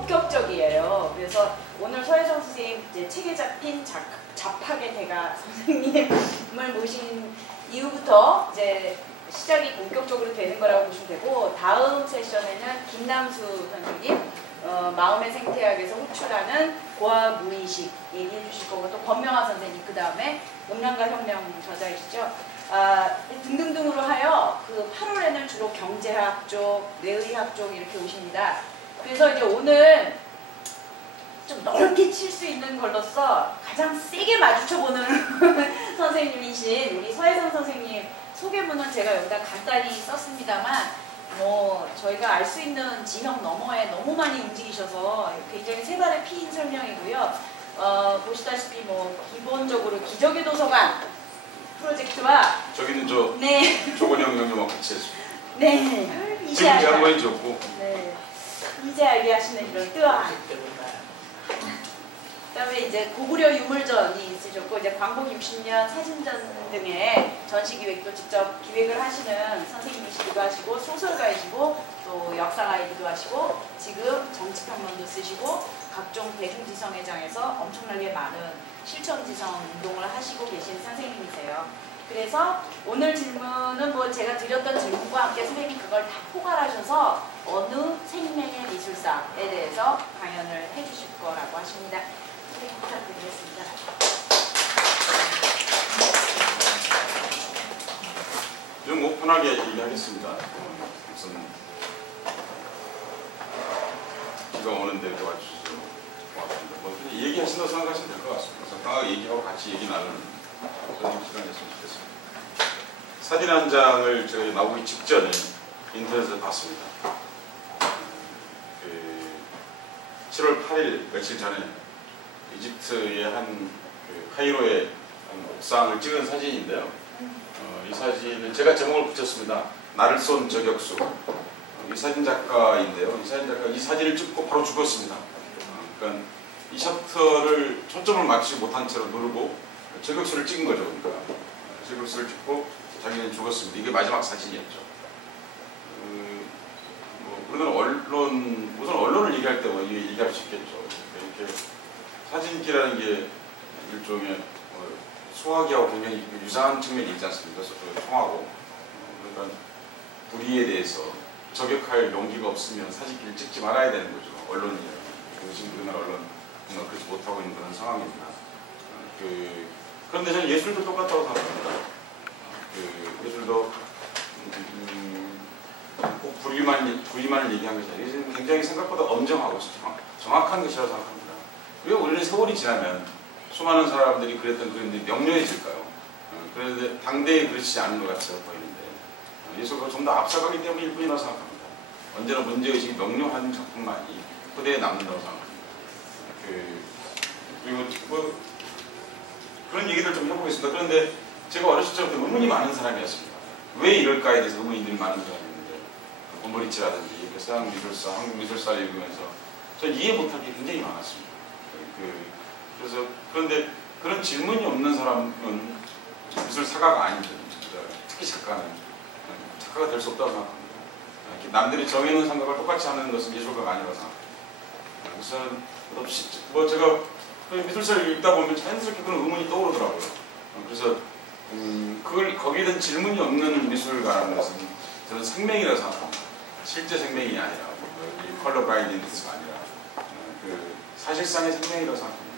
본격적이에요. 그래서 오늘 서혜정 선생님 이제 책에 잡힌 잡학의 대가 선생님을 모신 이후부터 이제 시작이 본격적으로 되는 거라고 보시면 되고, 다음 세션에는 김남수 선생님 마음의 생태학에서 호출하는 고아 무의식 얘기해 주실 거고, 또 권명아 선생님 그 다음에 음란과 혁명 저자이시죠. 등등등으로 하여 그 8월에는 주로 경제학 쪽, 뇌의학 쪽 이렇게 오십니다. 그래서 이제 오늘 좀 넓게 칠 수 있는 걸로써 가장 세게 마주쳐보는 선생님이신 우리 서혜정 선생님 소개문은 제가 여기다 간단히 썼습니다만, 뭐 저희가 알 수 있는 지형 너머에 너무 많이 움직이셔서 굉장히 세 발의 피인 설명이고요. 보시다시피 뭐 기본적으로 기적의 도서관 프로젝트와 저기는 저 네. 조건영 형님하고 같이 했어요. 네. 지금 양반이 좋고. 네. 이제 알게 하시는 이런 뜨아한. 그다음에 이제 고구려 유물전이 있으셨고, 이제 광복 60년 사진전 등의 전시기획도 직접 기획을 하시는 선생님이시기도 하시고, 소설가이시고 또 역사가이기도 하시고, 지금 정치평론도 쓰시고 각종 대중지성회장에서 엄청나게 많은 실천지성 운동을 하시고 계신 선생님이세요. 그래서 오늘 질문은 뭐 제가 드렸던 질문과 함께 선생님이 그걸 다 포괄하셔서 어느 생명의 미술사에 대해서 강연을 해주실 거라고 하십니다. 부탁드리겠습니다. 좀 오픈하게 얘기하겠습니다. 우선 비가 오는데 도와주셔서 고맙습니다. 뭐 얘기하신다고 생각하시면 될 것 같습니다. 적당하게 얘기하고 같이 얘기 나누는 그런 시간이었으면 좋겠습니다. 사진 한 장을 제가 나오기 직전에 인터넷에서 봤습니다. 7월 8일 며칠 전에 이집트의 한 카이로의 한 옥상을 찍은 사진인데요. 이 사진은 제가 제목을 붙였습니다. 나를 쏜 저격수. 이 사진 작가인데요. 이 사진 작가 이 사진을 찍고 바로 죽었습니다. 그러니까 이 셔터를 초점을 맞추지 못한 채로 누르고 저격수를 찍은 거죠. 그러니까 저격수를 찍고 자기는 죽었습니다. 이게 마지막 사진이었죠. 우리는 우선 언론을 얘기할 때 얘기할 수 있겠죠. 이렇게 사진기라는 게 일종의 소화기하고 굉장히 유사한 측면이 있지 않습니까? 통하고. 그러니까 불의에 대해서 저격할 용기가 없으면 사진기를 찍지 말아야 되는 거죠. 언론이라는. 지금 우리나라 언론은 그렇지 못하고 있는 그런 상황입니다. 그런데 저는 예술도 똑같다고 생각합니다. 예술도 꼭 불의만을 얘기한 것이 아니라 굉장히 생각보다 엄정하고 정확한 것이라고 생각합니다. 왜 우리는 세월이 지나면 수많은 사람들이 그랬던 그림들이 명료해질까요? 그런데 당대에 그렇지 않은 것 같아 보이는데 예술가 좀 더 앞서가기 때문일 뿐이라고 생각합니다. 언제나 문제의식이 명료한 작품만이 후대에 남는다고 생각합니다. 그리고 뭐 그런 얘기를 좀 해보겠습니다. 그런데 제가 어렸을 적부터 의문이 많은 사람이었습니다. 왜 이럴까에 대해서 의문이 많은 사람이었는데 곰브리치라든지 서양 미술사, 한국 미술사를 읽으면서 전 이해 못할 게 굉장히 많았습니다. 그래서 그런데 그런 질문이 없는 사람은 미술사가가 아니죠. 특히 작가는 작가가 될 수 없다고 생각합니다. 남들이 정해놓은 생각을 똑같이 하는 것은 예술가가 아니라고 생각합니다. 그래서 뭐 제가 미술사를 읽다 보면 자연스럽게 그런 의문이 떠오르더라고요. 그래서 거기에 대한 질문이 없는 미술가라는 것은 저는 생명이라고 생각합니다. 실제 생명이 아니라 컬러 브라이디니스가 아니라 사실상의 생명이라고 생각합니다.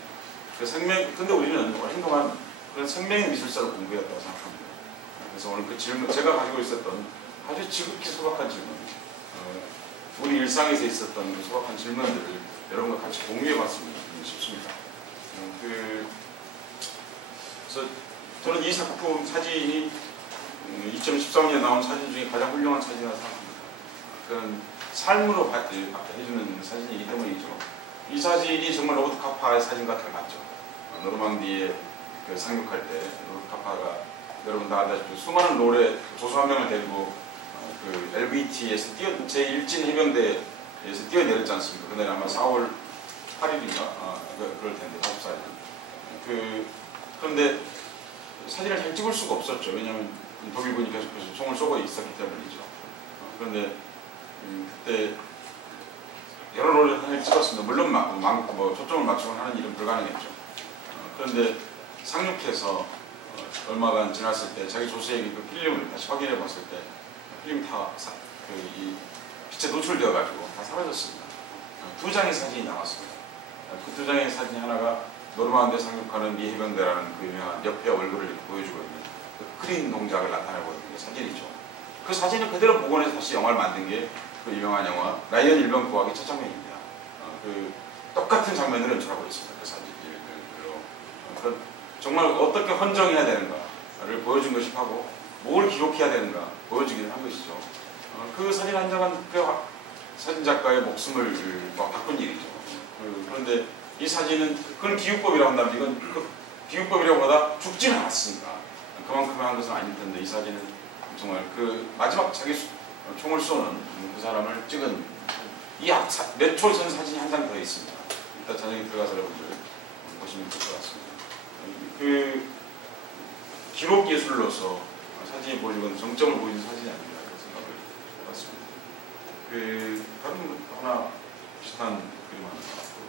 근데 우리는 오랫동안 그런 생명의 미술사를 공부했다고 생각합니다. 그래서 오늘 그 질문, 제가 가지고 있었던 아주 지극히 소박한 질문, 우리 일상에서 있었던 그 소박한 질문들을 여러분과 같이 공유해봤으면 싶습니다. 그래서 저는 이 작품 사진이 2013년에 나온 사진 중에 가장 훌륭한 사진이라고 생각합니다. 그런 삶으로 해주는 사진이기 때문이죠. 이 사진이 정말 로버트 카파의 사진과 닮았죠. 노르망디에 상륙할 때 로버트 카파가 여러분 다 알다시피 수많은 롤에 조수 한 명을 데리고 LBT에서 제1진 해병대에서 뛰어내렸지 않습니까? 그날 아마 4월 8일인가? 그럴 텐데 44일. 그런데 사진을 잘 찍을 수가 없었죠. 왜냐하면 독일군이 계속해서 총을 쏘고 있었기 때문이죠. 그런데 그때 여러 롤을 사진을 찍었습니다. 물론 뭐 초점을 맞추고 하는 일은 불가능했죠. 그런데 상륙해서 얼마간 지났을 때 자기 조수에게 그 필름을 다시 확인해 봤을 때 필름이 다 이 빛에 노출되어 가지고 다 사라졌습니다. 두 장의 사진이 나왔습니다. 그 두 장의 사진 하나가 노르만디에 상륙하는 미 해병대라는 그 유명한 옆에 얼굴을 이렇게 보여주고 있는 그 크린 동작을 나타내고 있는 게 사진이죠. 그 사진을 그대로 복원해서 다시 영화를 만든 게 그 유명한 영화 라이언 일병구하기 첫 장면입니다. 그 똑같은 장면을 연출하고 있습니다. 그 사진들로. 정말 어떻게 헌정해야 되는가를 보여준 것이 하고 뭘 기록해야 되는가 보여주기를 한 것이죠. 그 사진 한 장은 그 사진 작가의 목숨을 바꾼 일이죠. 그런데 이 사진은 그건 기육법이라고 한다면 이건 그 기육법이라고 보다 죽지는 않았으니까 그만큼 한 것은 아닐 텐데 이 사진은 정말 그 마지막 자기 총을 쏘는 그 사람을 찍은 이 몇 초에 선 사진이 한 장 더 있습니다. 이따 저녁에 들어가서 여러분들 보시면 될 것 같습니다. 그 기록 예술로서 사진이 보여준 건 정점을 보이는 사진이 아닌가 이런 생각을 해봤습니다. 그 다른 하나 비슷한 그림 하나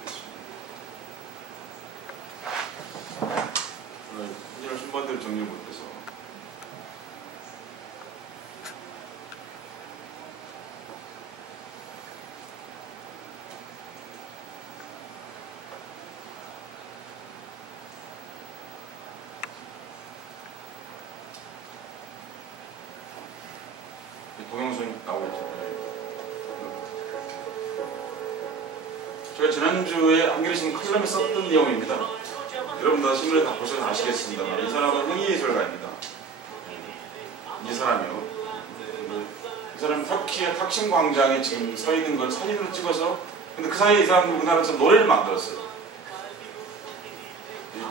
보겠습니다. 오늘 순번대로 정리를 못해서 동영상이 나오겠죠. 제가 지난주에 한겨레 신문 칼럼에 썼던 내용입니다. 여러분들 다 신문을 다 보셔서 아시겠습니다만 이 사람은 행위예술가입니다. 이 사람이요. 이 사람은 터키의 탁심 광장에 지금 서 있는 걸 사진으로 찍어서 근데 그 사이에 이 사람은 우리나라에서 노래를 만들었어요.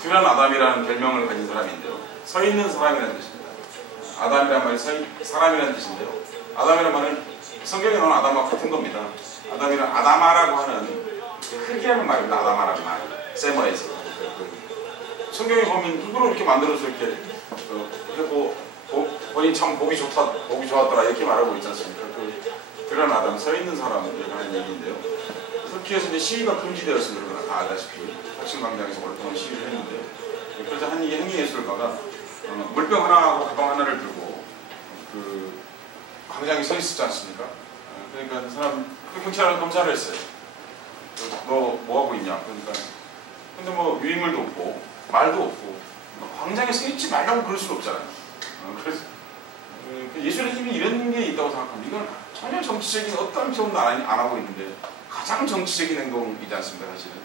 듀란 아담이라는 별명을 가진 사람인데요. 서 있는 사람이라는 뜻입니다. 아담이란 말이 사람이라는 뜻인데요. 아담이란 말은 성경에 나오는 아담과 같은 겁니다. 아담이란 아담아라고 하는 흙이라는 말입니다. 아담아라는 말. 세머에서. 성경에 보면 흙으로 이렇게 만들어서 이렇게 하고 본인 참 보기 좋았더라 이렇게 말하고 있지 않습니까? 그런 아담 서 있는 사람을 하는 얘기인데요. 터키에서 이제 시위가 금지되었습니다. 여러분 다 알다시피 탁심 광장에서 오랫동안 시위를 했는데 그래서 한 행위예술가가 물병 하나하고 가방 하나를 들고 그 광장에 서 있었지 않습니까? 그러니까 그 사람 경찰은 검사를 했어요. 너 뭐 하고 있냐? 그러니까 근데 뭐 유인물도 없고 말도 없고 광장에 서 있지 말라고 그럴 수는 없잖아요. 그래서 예술의 힘이 이런 게 있다고 생각합니다. 이건 전혀 정치적인 어떤 표현도 안 하고 있는데 가장 정치적인 행동이지 않습니까, 사실은.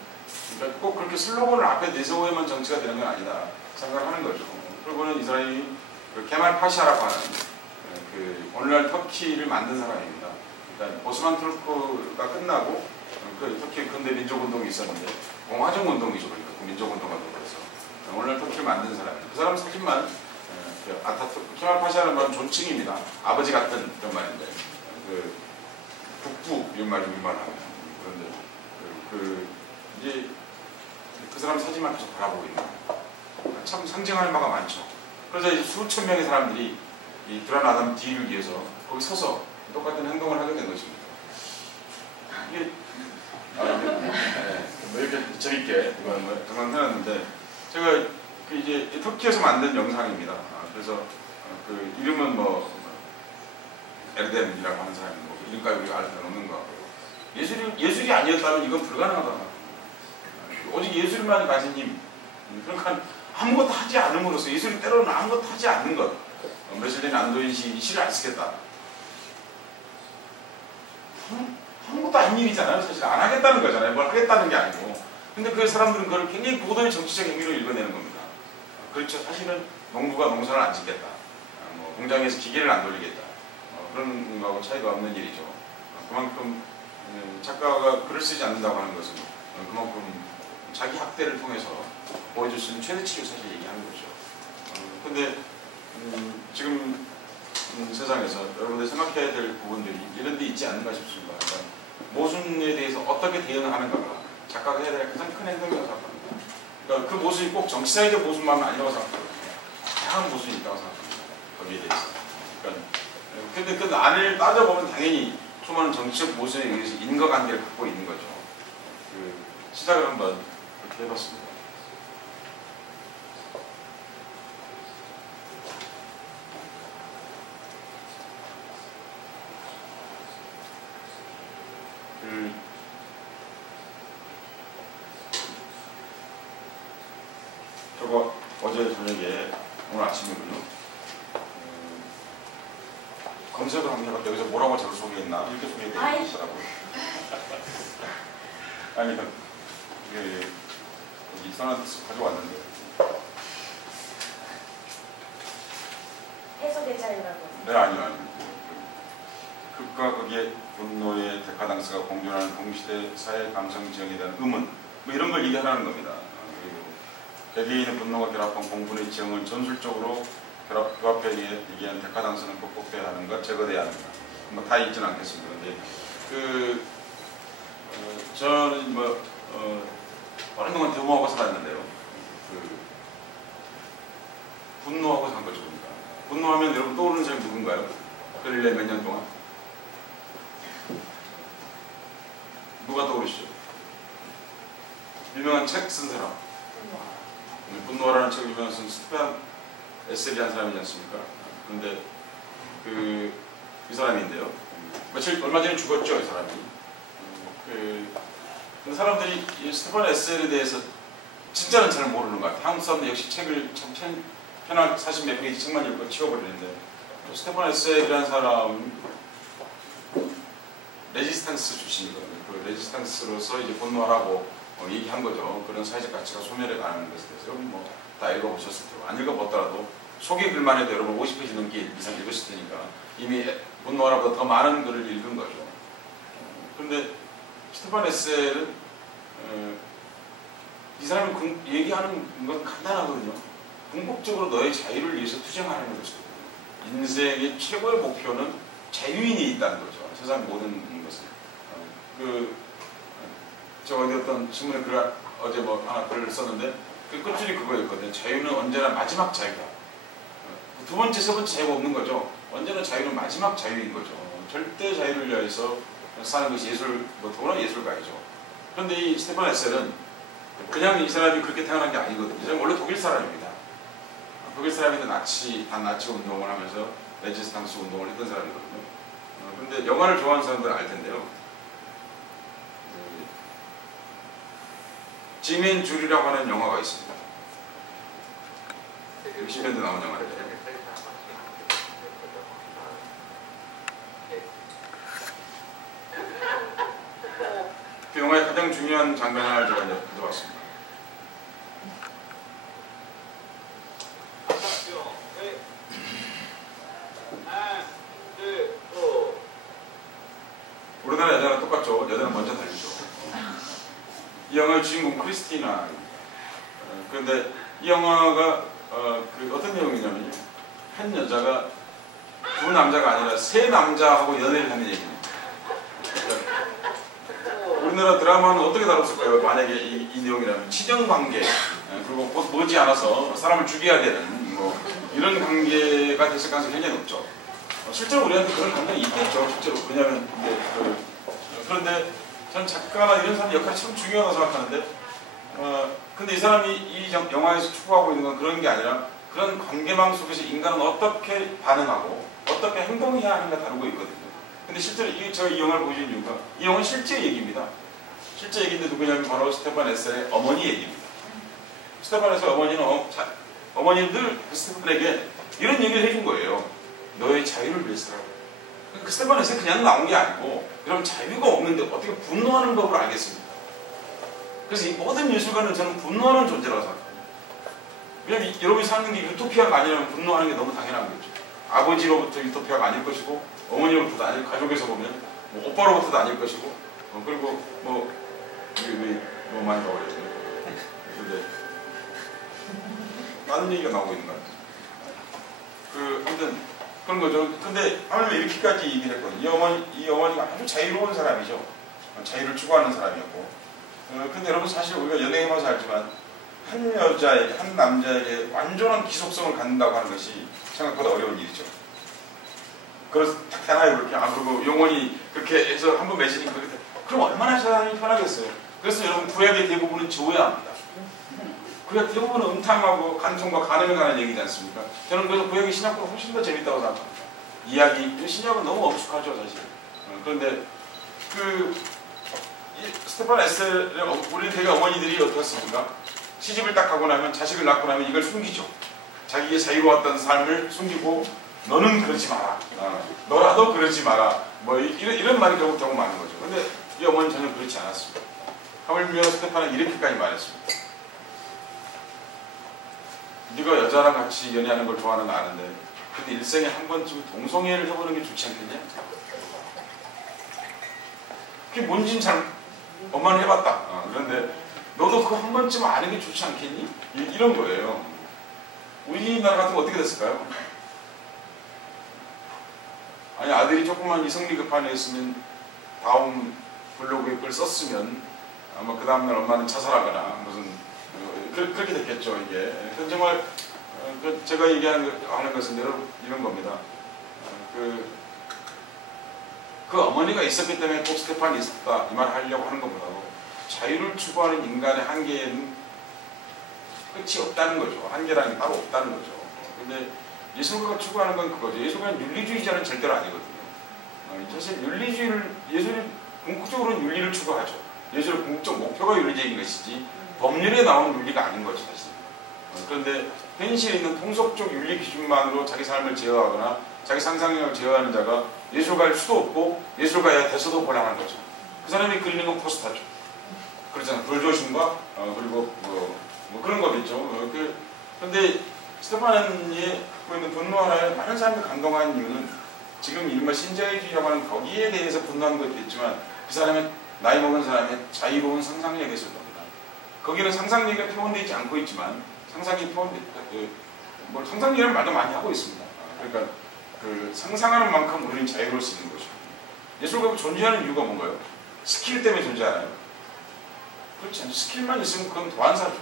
그러니까 꼭 그렇게 슬로건을 앞에 내세워야만 정치가 되는 건 아니다 생각하는 거죠. 그리고는 이 사람이 케말 파샤라고 하는 오늘날 터키를 만든 사람입니다. 그러니까 오스만 투르크가 끝나고 터키 근대 민족운동이 있었는데 공화정운동이죠. 그러니까 민족운동하고 그래서 오늘날 터키를 만든 사람입니다. 그 사람 사진만 아타투르크, 케말 파샤라는 말은 존칭입니다. 아버지 같은 그런 말인데 국부 이런 말을 우리말로 하면 그런데 이제 그 사람 사진만 계속 바라보고 있는 거예요. 참 상징할 바가 많죠. 그래서 이제 수천 명의 사람들이 이 듀란 아담 뒤를 위해서 거기 서서 똑같은 행동을 하게 된 것입니다. 이게 뭐 이렇게 재밌게 이건 정말 해놨는데 제가 이제 터키에서 만든 영상입니다. 그래서 그 이름은 뭐 에르뎀이라고 하는 사람이 뭐 이름까지 우리가 알 수는 없는 것 같고요. 예술이 아니었다면 이건 불가능하다고 오직 예술만 가진 힘. 그러니까 아무것도 하지 않음으로써 예술이 때로는 아무것도 하지 않는 것. 며칠 전에 안도인 시인이 시를 안 쓰겠다. 아무것도 아닌 일이잖아요. 사실 안 하겠다는 거잖아요. 뭘 하겠다는 게 아니고. 근데 그 사람들은 그걸 굉장히 고도의 정치적 행위로 읽어내는 겁니다. 그렇죠. 사실은 농부가 농사를 안 짓겠다. 뭐 공장에서 기계를 안 돌리겠다. 그런 거하고 차이가 없는 일이죠. 그만큼 작가가 글을 쓰지 않는다고 하는 것은 그만큼 자기 학대를 통해서 보여줄 수 있는 최대치를 사실 얘기하는 거죠. 근데 지금 세상에서 여러분들이 생각해야 될 부분들이 이런 데 있지 않는가 싶습니다. 그러니까 모순에 대해서 어떻게 대응하는가가 작가가 해야 될 가장 큰 행동이라고 생각합니다. 그러니까 그 모순이 꼭 정치사회적 모순만은 아니라고 생각하거든요. 다양한 모순이 있다고 생각합니다. 거기에 대해서. 그러니까 근데 그 안을 따져보면 당연히 수많은 정치적 모순에 의해서 인과관계를 갖고 있는 거죠. 그 시작을 한번 이렇게 해봤습니다. 저거 어제 저녁에 오늘 아침이군요. 검색을 한번 해봤더니 여기서 뭐라고 저를 소개했나 이렇게 소개되어 있더라고요. 아니 여기 선한테서 가져왔는데 해소대자유라고. 네, 아니요. 극과 극의 분노의 데카당스가 공존하는 동시대 사회 감성 지형에 대한 의문 뭐 이런 걸 얘기하라는 겁니다. 그리고 개개인의 분노가 결합한 공분의 지형을 전술적으로 결합해 얘기한 데카당스는 극복돼야 하는 것, 제거돼야 합니다. 뭐 다 읽지는 않겠습니다. 근데 저는 오랜 동안 대모하고 살았는데요. 분노하고 산 거죠. 그러니까. 분노하면 여러분 떠오르는 사람이 누군가요? 그릴레 몇 년 동안? 누가 떠오르시죠? 유명한 책 쓴 사람. 분노라는 책을 유명한 쓴 스테판 에셀이라는 사람이지 않습니까? 그런데 이 사람인데요. 얼마 전에 죽었죠, 이 사람이. 근데 사람들이 이 스테판 에셀에 대해서 진짜는 잘 모르는 것 같아요. 한국 사람들 역시 책을 참 편하게 40몇 페이지 책만 읽고 치워버리는데 스테판 에셀이라는 사람 레지스탕스 출신이거든요. 그 레지스탕스로서 이제 분노하라고 얘기한 거죠. 그런 사회적 가치가 소멸해 가는 것에 대해서 뭐 다 읽어보셨을 테고 안 읽어봤더라도 소개 글만 해도 여러분 50페이지 넘게 이상 읽으실 테니까 이미 분노하라보다 더 많은 글을 읽은 거죠. 그런데 스테판 에셀은 이 사람이 얘기하는 건 간단하거든요. 궁극적으로 너의 자유를 위해서 투쟁하는 것이거든요. 인생의 최고의 목표는 자유인이 있다는 거죠. 세상 모든 것은. 저 어디 어떤 신문에 어제 하나 글을 썼는데 그 끝줄이 그거였거든요. 자유는 언제나 마지막 자유다. 두 번째, 세 번째 자유가 없는 거죠. 언제나 자유는 마지막 자유인 거죠. 절대 자유를 위해서 사는 것이 더구나 예술가이죠. 그런데 이 스테판 에셀은 그냥 이 사람이 그렇게 태어난 게 아니거든요. 이 사람은 원래 독일 사람입니다. 독일 사람인데 반나치 운동을 하면서 레지스탕스 운동을 했던 사람이거든요. 그런데 영화를 좋아하는 사람들은 알 텐데요. 짐 앤 줄이라고 하는 영화가 있습니다. 60년대 나온 영화인데 그 영화의 가장 중요한 장면 하나를 제가 이제 가져왔습니다. 우리나라 여자랑 똑같죠. 여자는 먼저 달리죠. 이 영화의 주인공 크리스티나. 그런데 이 영화가 어떤 내용이냐면요. 한 여자가 두 남자가 아니라 세 남자하고 연애를 하는 얘기입니다. 우리나라 드라마는 어떻게 다뤘을까요? 만약에 이 내용이라면 친형관계 그리고 곧 머지않아서 사람을 죽여야 되는 이런 관계가 됐을 가능성이 굉장히 높죠. 실제로 우리한테 그런 감정이 있겠죠. 실제로. 왜냐하면 그런데 전 작가나 이런 사람 역할이 참 중요하다고 생각하는데 근데 이 사람이 이 영화에서 추구하고 있는 건 그런 게 아니라 그런 관계망 속에서 인간은 어떻게 반응하고 어떻게 행동해야 하는가 다루고 있거든요. 근데 실제로 제가 이 영화를 보여준 이유가 이 영화는 실제 얘기입니다. 실제 얘기인데 누구냐면 바로 스테판 에셀의 어머니 얘기입니다. 스테판 에셀 어머니는 늘 스테판에게 이런 얘기를 해준 거예요. 너의 자유를 위해서라고. 그 스테판 에셀 그냥 나온 게 아니고 그럼 자유가 없는데 어떻게 분노하는 법을 알겠습니까? 그래서 이 모든 예술가는 저는 분노하는 존재라고 생각합니다. 왜냐하면 여러분이 사는 게 유토피아가 아니라면 분노하는 게 너무 당연한 거죠. 아버지로부터 유토피아가 아닐 것이고 어머니로부터도 아닐 가족에서 보면 오빠로부터도 아닐 것이고 그리고 많이 나오려고 근데 다른 얘기가 나오고 있는 것 같아요. 아무튼 그런 거죠. 근데 하물며 이렇게까지 얘기를 했거든요. 이 어머니가 아주 자유로운 사람이죠. 자유를 추구하는 사람이었고. 근데 여러분 사실 우리가 연예인에서 알지만 한 남자에게 완전한 기속성을 갖는다고 하는 것이 생각보다 어려운 일이죠. 그래서 딱 되나요 그렇게? 그리고 영혼이 그렇게 해서 한 번 맺으니까 그렇게 그럼 얼마나 사람이 편하겠어요. 그래서 여러분 구약의 대부분은 지워야 합니다. 구약 대부분은 음탕하고 간통과 간음에 관한 얘기지 않습니까? 저는 그래서 구약의 신약보다 훨씬 더 재밌다고 생각합니다. 이야기, 신약은 너무 억숙하죠 사실. 그런데 이 스테판 에셀의 우리 대개 어머니들이 어떻습니까? 시집을 딱 가고 나면 자식을 낳고 나면 이걸 숨기죠. 자기의 자유로웠던 삶을 숨기고 너는 그러지 마라. 너라도 그러지 마라. 뭐 이런 말이 결국 많은 거죠. 근데 이 어머니는 전혀 그렇지 않았습니다. 하물며 스테판은 이렇게까지 말했습니다. 네가 여자랑 같이 연애하는 걸 좋아하는 거 아는데 근데 일생에 한 번쯤 동성애를 해보는 게 좋지 않겠냐? 그게 뭔진 잘 엄마는 해봤다. 그런데 너도 그거 한 번쯤 아는 게 좋지 않겠니? 이런 거예요. 우리나라 같으면 어떻게 됐을까요? 아니 아들이 조금만 이성리 급한 애였으면 다음 블로그에 글 썼으면 아마 그 다음날 엄마는 자살하거나 무슨 그렇게 됐겠죠 이게. 정말 제가 얘기하는 것은 이런 겁니다. 그 어머니가 있었기 때문에 꼭 스테판이 있었다 이 말 하려고 하는 것보다도 자유를 추구하는 인간의 한계에는 끝이 없다는 거죠. 한계라는 게 따로 없다는 거죠. 근데 예술가가 추구하는 건 그거죠. 예술가는 윤리주의자는 절대로 아니거든요. 사실 예술이 궁극적으로는 윤리를 추구하죠. 예술의 궁극적 목표가 윤리적인 것이지 법률에 나온 윤리가 아닌 거죠 사실. 그런데 현실에 있는 통속적 윤리 기준만으로 자기 삶을 제어하거나 자기 상상력을 제어하는 자가 예술가일 수도 없고 예술가야 돼서도 곤란한 거죠. 그 사람이 그리는 건 포스타죠. 그렇잖아요. 불조심과 그리고 뭐 그런 거겠죠. 그런데 스테판이 보이는 분노 하나에 많은 사람들이 감동한 이유는 지금 이른바 신자유주의라고 하는 거기에 대해서 분노하는 것도 있지만 그 사람의 나이 먹은 사람의 자유로운 상상력이 있을 겁니다. 거기는 상상력이 표현되지 않고 있지만 상상이 상상력이라는 말도 많이 하고 있습니다. 그러니까 상상하는 만큼 우리는 자유로울 수 있는 거죠. 예술가가 존재하는 이유가 뭔가요? 스킬 때문에 존재하나요? 그렇지 않죠. 스킬만 있으면 그건 도안사죠.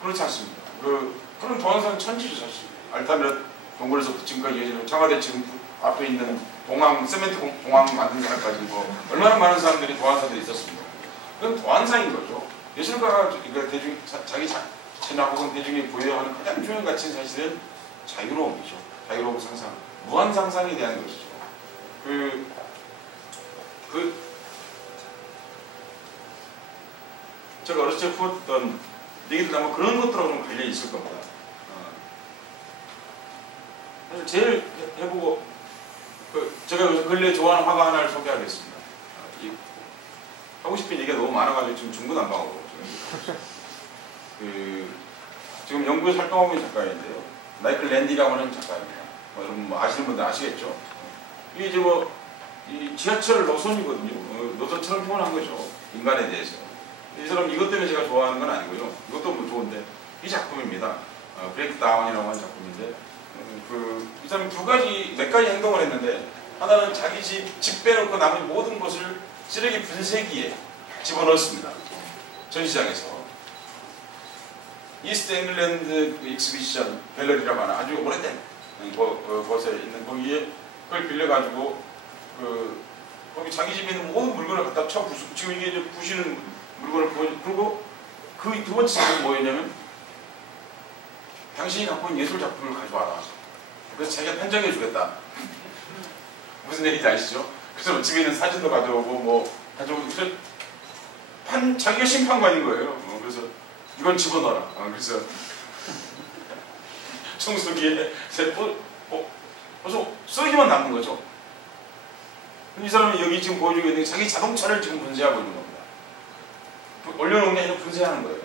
그렇지 않습니다. 그런 도안사는 천지죠 사실. 알타미라 동굴에서부터 지금까지 이어지는 청와대 지금 앞에 있는 세멘트 공항 만든 사람까지 뭐 얼마나 많은 사람들이 도안사들이 있었습니다. 그건 도안사인 거죠. 예술가가 자기 자체나 혹은 대중에 부여하는 가장 중요한 가치는 사실은 자유로움이죠. 자유로운 상상, 무한 상상에 대한 것이죠. 제가 어렸을 때 풀었던 얘기들 아마 그런 것들하고 좀 관련이 있을 겁니다. 사실 제일 해보고 제가 요즘 근래에 좋아하는 화가 하나를 소개하겠습니다. 하고 싶은 얘기가 너무 많아가지고 지금 중구난방으로 지금 영국에서 활동하고 있는 작가인데요. 마이클 랜디라고 하는 작가입니다. 여러분 아시는 분들 아시겠죠? 이게 이제 이 지하철 노선이거든요. 노선처럼 표현한 거죠. 인간에 대해서. 이 사람 이것 때문에 제가 좋아하는 건 아니고요. 이것도 뭐 좋은데 이 작품입니다. 브레이크다운이라고 하는 작품인데 이 사람이 몇 가지 행동을 했는데 하나는 자기 집 빼놓고 나머지 모든 것을 쓰레기 분쇄기에 집어넣었습니다. 전시장에서. 이스트 잉글랜드 익스비션 갤러리라고 하는 아주 오래된 곳에 있는 거기에 그걸 빌려가지고 거기 자기 집에 있는 모든 물건을 갖다 지금 이게 이제 부시는 물건을 그리고 그 두 번째 작품이 뭐였냐면 당신이 갖고 있는 예술 작품을 가져와라. 그래서 자기가 편정해 주겠다. 무슨 얘기인지 아시죠? 그래서 집에 있는 사진도 가져오고 자기가 심판관인 거예요. 그래서 이건 집어넣어라. 그래서 청소기에 벌써 쓰레기만 남는 거죠. 이 사람이 여기 지금 보여주고 있는 게 자기 자동차를 지금 분쇄하고 있는 겁니다. 올려놓은 게 아니라 분쇄하는 거예요.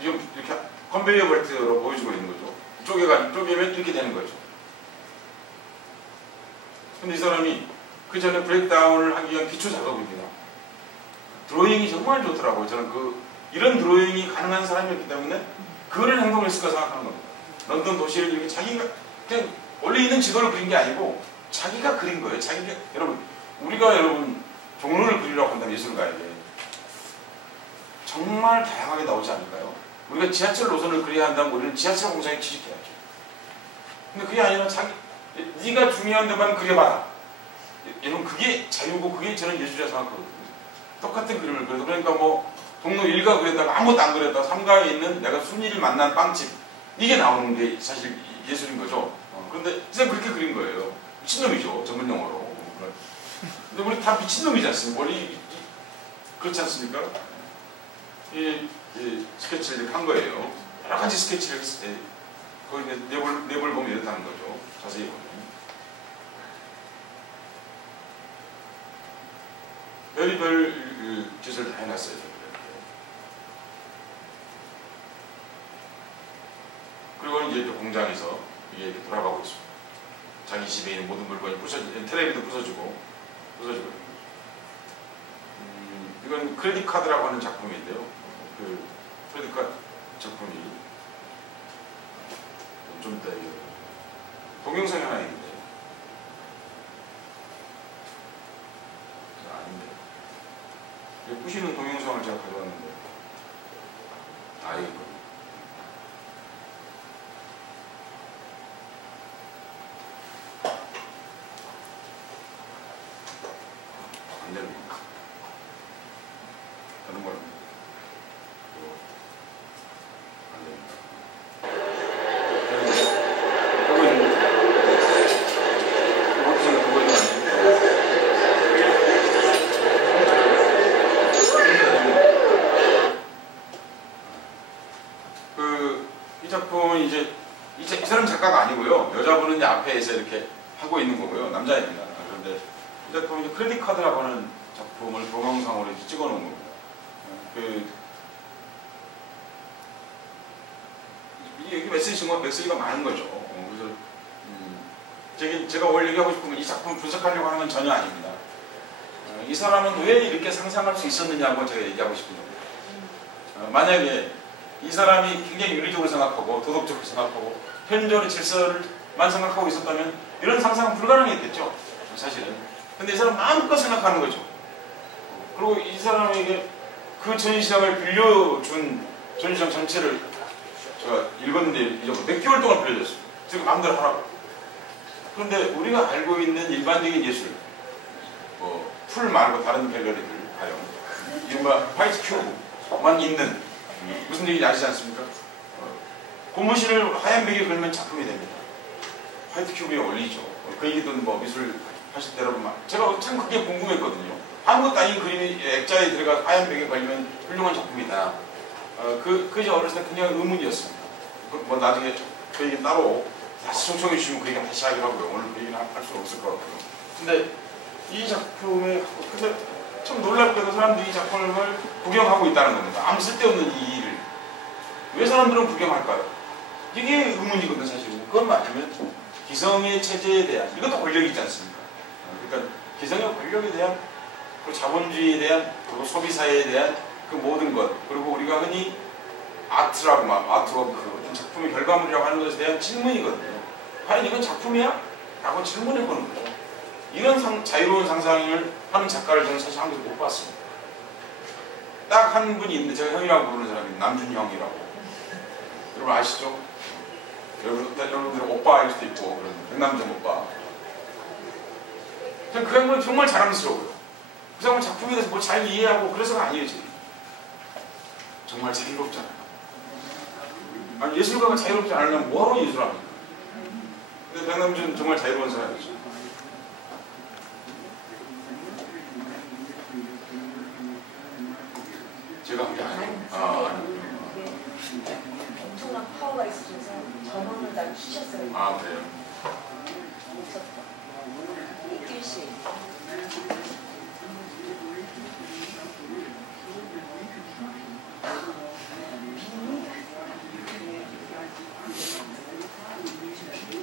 지금 이렇게 컨베이어 벨트로 보여주고 있는 거죠. 쪼개면 이렇게 되는 거죠. 근데 이 사람이 그 전에 브레이크다운을 하기 위한 기초 작업입니다. 드로잉이 정말 좋더라고요. 저는 이런 드로잉이 가능한 사람이었기 때문에 그런 행동을 했을까 생각하는 겁니다. 런던 도시를 이렇게 자기가 그냥 원래 있는 지도를 그린 게 아니고 자기가 그린 거예요. 우리가 종로를 그리려고 한다면 예술가에게 정말 다양하게 나오지 않을까요? 우리가 지하철 노선을 그려야 한다면 우리는 지하철 공장에 취직해야죠. 근데 그게 아니라 네가 중요한 데만 그려봐라. 여러분 그게 자유고 그게 저는 예술이라 생각하거든요. 똑같은 그림을 그려도 그러니까 뭐 동로 1가 그렸다가 아무것도 안 그렸다가 3가에 있는 내가 순이를 만난 빵집 이게 나오는 게 사실 예술인 거죠. 그런데 그냥 그렇게 그린 거예요. 미친놈이죠. 전문 용어로. 근데 우리 다 미친놈이지 않습니까? 원래 그렇지 않습니까? 이 스케치를 이렇게 한 거예요. 여러 가지 스케치를 했을 때 거기 내볼 보면 이렇다는 거죠. 자세히 보면. 별의별 짓을 다 해놨어요. 그리고 이제 공장에서 이게 이렇게 돌아가고 있습니다. 자기 집에 있는 모든 물건이 텔레비도 부서지고. 이건 크레딧 카드라고 하는 작품인데요. 그 크레딧 카드 작품이 좀 이따 동영상이 하나 있는데 아닌데 부시는 동영상을 제가 가져왔는데 이거 안 됩니다. 다른 걸 안 됩니다. 이 작품은 이제 이 사람 작가가 아니고요. 여자분은 이제 앞에서 이렇게 하고 있는 거고요. 남자입니다. 그런데 이 작품은 이제 크레딧 카드라고 하는 작품을 동영상으로 이렇게 찍어 놓은 겁니다. 여기 메시지가 많은 거죠. 그래서 제가 오늘 얘기하고 싶은 건 이 작품을 분석하려고 하는 건 전혀 아닙니다. 이 사람은 왜 이렇게 상상할 수 있었느냐고 제가 얘기하고 싶은 겁니다. 만약에 이 사람이 굉장히 윤리적으로 생각하고 도덕적으로 생각하고 현존의 질서를만 생각하고 있었다면 이런 상상은 불가능했겠죠. 사실은. 근데 이 사람은 마음껏 생각하는 거죠. 그리고 이 사람에게 그 전시장을 빌려준 전시장 전체를 제가 읽었는데 이제 몇 개월 동안 빌려줬어요. 지금 마음대로 하라고. 그런데 우리가 알고 있는 일반적인 예술, 풀 말고 다른 갤러리들 가령 이른바 화이트 큐브만 있는 무슨 얘기인지 아시지 않습니까? 고무신을 하얀 벽에 걸면 작품이 됩니다. 화이트 큐브에 어울리죠. 그 얘기든 뭐 미술 하실 때 여러분 제가 참 그게 궁금했거든요. 아무것도 아닌 그림이 액자에 들어가 하얀 벽에 걸리면 훌륭한 작품이다. 그게 어렸을 때 그냥 의문이었습니다. 뭐 나중에 그 얘기 따로 다시 청청해 주시면 그 얘기 다시 하기로 하고요. 오늘 그 얘기는 할 수 없을 것 같고요. 근데 이 작품에 근데 참 놀랍게도 사람들이 이 작품을 구경하고 있다는 겁니다. 아무 쓸데없는 이 일을. 왜 사람들은 구경할까요? 이게 의문이거든요, 사실은. 그건 맞으면 기성의 체제에 대한, 이것도 권력이지 않습니까? 그러니까 기성의 권력에 대한, 그리고 자본주의에 대한, 그리고 소비사회에 대한 그 모든 것, 그리고 우리가 흔히 아트라고 아트워크, 작품의 결과물이라고 하는 것에 대한 질문이거든요. 과연 이건 작품이야? 라고 질문해보는 거죠. 이런 자유로운 상상을 하는 작가를 저는 사실 한국에서 못 봤습니다. 딱 한 분이 있는데 제가 형이라고 부르는 사람이 남준형이라고. 여러분 아시죠? 여러분들 오빠일 수도 있고 그런 백남준 오빠. 그 양반은 정말 자랑스러워요. 그 양반 작품에 대해서 뭐 잘 이해하고 그래서가 아니에요 지금. 정말 자유롭잖아요. 아니 예술가가 자유롭지 않으면 뭐하러 예술합니까? 근데 백남준은 정말 자유로운 사람이죠. 제가 한 게 아니에요. 엄청난 파워가 있으셔서 전원을 다 치셨어요. 아 그래요? 이길 씨.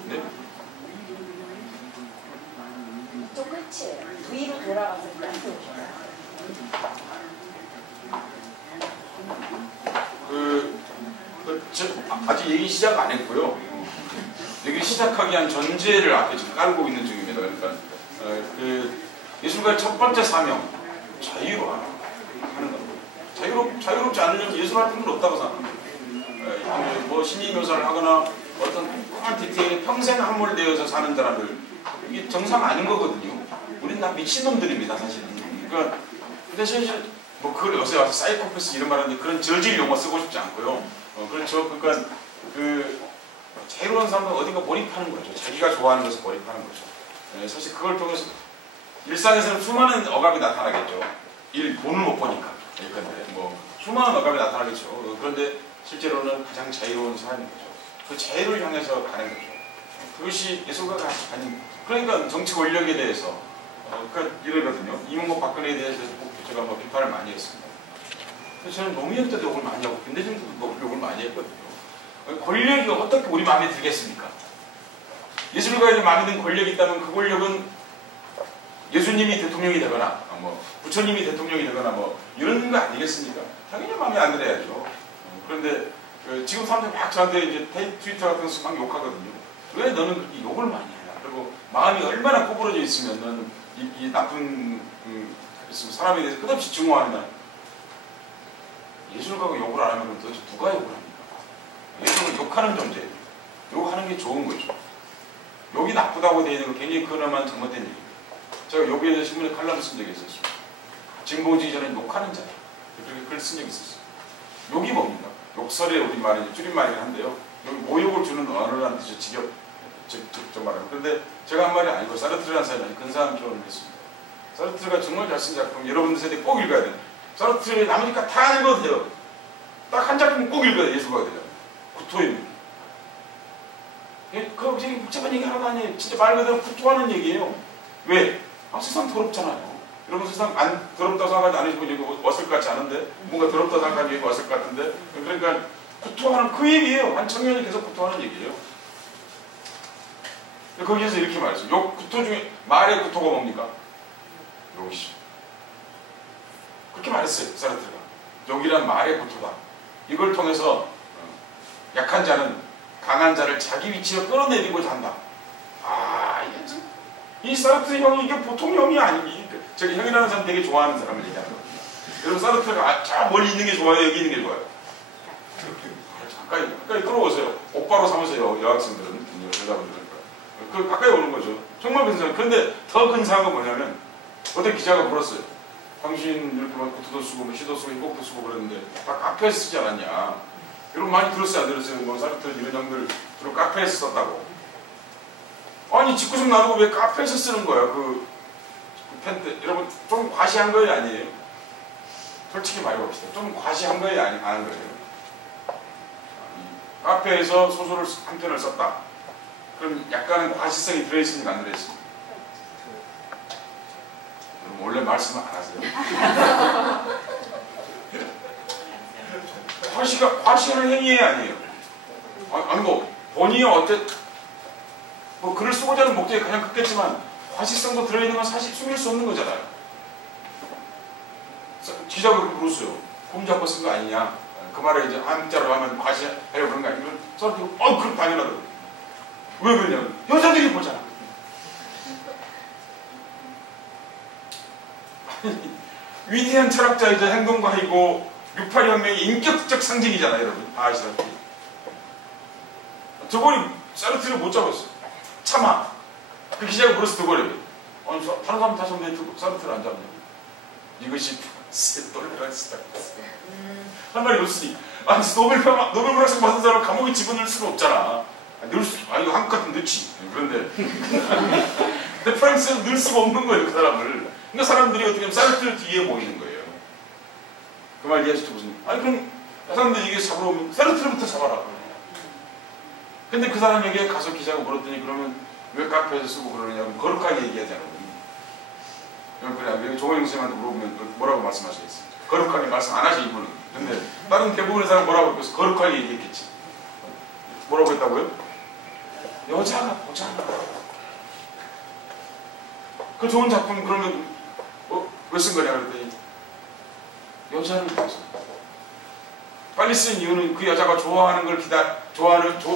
네? 이쪽 끝이에요. V로 돌아가서 이렇게 오셔요. 아직 얘기 시작 안 했고요. 얘기 시작하기 위한 전제를 앞에 지금 깔고 있는 중입니다. 그러니까 예술가의 첫 번째 사명, 자유로워하는 겁니다. 자유롭지 않으려면 예술할 필요는 없다고 생각합니다. 뭐 뭐 심리 묘사를 하거나 어떤 끔한 디테일에 평생 함몰되어서 사는 사람들, 이게 정상 아닌 거거든요. 우린 다 미친놈들입니다, 사실은. 그러니까 대신 뭐 그걸 요새 와서 사이코패스 이런 말 하는데 그런 저질 용어 쓰고 싶지 않고요. 그렇죠. 그러니까 그 자유로운 사람은 어딘가 몰입하는 거죠. 자기가 좋아하는 것을 몰입하는 거죠. 사실 그걸 통해서 일상에서는 수많은 억압이 나타나겠죠. 돈을 못 버니까. 그런데 뭐 수많은 억압이 나타나겠죠. 그런데 실제로는 가장 자유로운 삶인 거죠. 그 자유를 향해서 가는 거죠. 그것이 예술가가 아닌. 그러니까 정치 권력에 대해서 그러니까 이러거든요. 이명박 박근혜에 대해서 제가 뭐 비판을 많이 했습니다. 저는 노무현 때도 욕을 많이 하고 김대중 때도 욕을 많이 했거든요. 권력이 어떻게 우리 마음에 들겠습니까? 예술가에게 마음에 든 권력이 있다면 그 권력은 예수님이 대통령이 되거나 뭐 부처님이 대통령이 되거나 뭐 이런 거 아니겠습니까? 당연히 마음에 안 들어야죠. 그런데 지금 사람들이 막 저한테 이제 트위터 같은 데서 막 욕하거든요. 왜 너는 그렇게 욕을 많이 하냐? 그리고 마음이 얼마나 구부러져 있으면은 이 나쁜 사람에 대해서 끝없이 증오하느냐? 예술가가 욕을 안 하면 도대체 누가 욕을 합니까? 예술은 욕하는 존재예요. 욕하는 게 좋은 거죠. 욕이 나쁘다고 되어 있는 건 굉장히 근엄한 잘못된 얘기입니다. 제가 욕에 대해서 신문에 칼럼을 쓴 적이 있었어요. 진보주의 저는 욕하는 자다. 그렇게 글 쓴 적이 있었어요. 욕이 뭡니까? 욕설의 우리말이 줄임말이긴 한데요. 여기 모욕을 주는 언어라는 뜻이 직접 말하는. 그런데 제가 한 말이 아니고 사르트르라는 사람이 근사한 표현을 했습니다. 사르트르가 정말 잘 쓴 작품, 여러분들 세대 꼭 읽어야 돼요. 사르트르의 나머지가 다 읽어도 돼요. 딱 한 작품 꼭 읽어야 돼요. 예술가가 되잖아요. 구토입니다. 그 되게 복잡한 얘기 하나도 아니에요. 진짜 말 그대로 구토하는 얘기예요. 왜? 세상 더럽잖아요. 여러분 세상 안 더럽다고 생각하지 않으시고 여기 왔을 것 같지 않은데 뭔가 더럽다고 생각하지 여기 왔을 것 같은데 그러니까 구토하는 그 얘기예요. 한 청년이 계속 구토하는 얘기예요. 거기에서 이렇게 말했어요. 욕, 구토 중에 말의 구토가 뭡니까? 욕이죠. 그렇게 말했어요. 사르트르가. 욕이란 말의 구토다. 이걸 통해서 약한 자는 강한 자를 자기 위치로 끌어내리고자 한다. 이게 좀, 이 사르트르 형이 이게 보통 형이 아니니. 제가 형이라는 사람 되게 좋아하는 사람을 얘기하는 거예요. 여러분 사르트르가 저 멀리 있는 게 좋아요? 여기 있는 게 좋아요? 가까이 끌어오세요. 오빠로 삼으세요. 여학생들은, 여자분들은. 그 가까이 오는 거죠. 정말 근사해요. 그런데 더 근사한 건 뭐냐면 어떤 기자가 물었어요. 당신 이렇게 막 구토도 쓰고 뭐 시도 쓰고 힙곡도 쓰고 그러는데 다 카페에서 쓰지 않았냐. 여러분 많이 들었어요? 안 들었어요? 뭐 사르트르 이런 형들 주로 카페에서 썼다고. 아니 집구석 놔두고 왜 카페에서 쓰는 거야? 그 펜트. 여러분 좀 과시한 거예요? 아니에요? 솔직히 말해봅시다. 좀 과시한 거예요? 안 한 거예요? 카페에서 소설을 한 편을 썼다. 그럼 약간은 과시성이 들어있습니까? 안 들어있습니까? 그럼 원래 말씀을 안 하세요? 과시하는 행위예요? 아니에요? 아니 뭐 본인이 뭐 글을 쓰고자 하는 목적이 가장 크겠지만 과시성도 들어있는 건 사실 숨길 수 없는 거잖아요. 기자가 그렇게 물었어요. 폼 잡고 쓴 거 아니냐? 그 말을 이제 한자로 하면 과시하려고 그런 거 아니면 저한테 그럼 당연하다고. 왜 그러냐면 여자들이 보잖아. 위대한 철학자이자 행동가이고 6.8혁명의 인격적 상징이잖아요. 여러분 다 아시다시피. 저번에 사르트르를 못 잡았어. 참아. 그 기자가 물었어. 저번에 다른 사람 다 잡는데 사르트르를 안 잡냐. 이것이 놀라스다. 한 말이 없으니 노벨 문학상 받은 사람을 감옥에 집어넣을 수는 없잖아. 이거 한국 같은 넣지. 그런데 근데 프랑스에서 넣을 수가 없는 거예요. 그 사람을. 그러니까 사람들이 어떻게 하면 사르트르 뒤에 모이는 거예요. 그 말 이해하시죠? 무슨? 그럼 사람들이 이게 잡으러 오면 사르트르부터 잡아라. 근데 그 사람에게 가서 기자가 물었더니 그러면 왜 카페에서 쓰고 그러느냐고 거룩하게 얘기하잖아요. 그래, 조호영 선생님한테 물어보면 뭐라고 말씀하시겠어요? 거룩하게 말씀 안 하시 이분은. 근데 다른 대부분의 사람 뭐라고 했겠어? 거룩하게 얘기했겠지. 뭐라고 했다고요? 여자가 보잖아. 그 좋은 작품 그러면 왜 쓴 거냐 그랬더니 여자를 위해서. 빨리 쓴 이유는 그 여자가 좋아하는 걸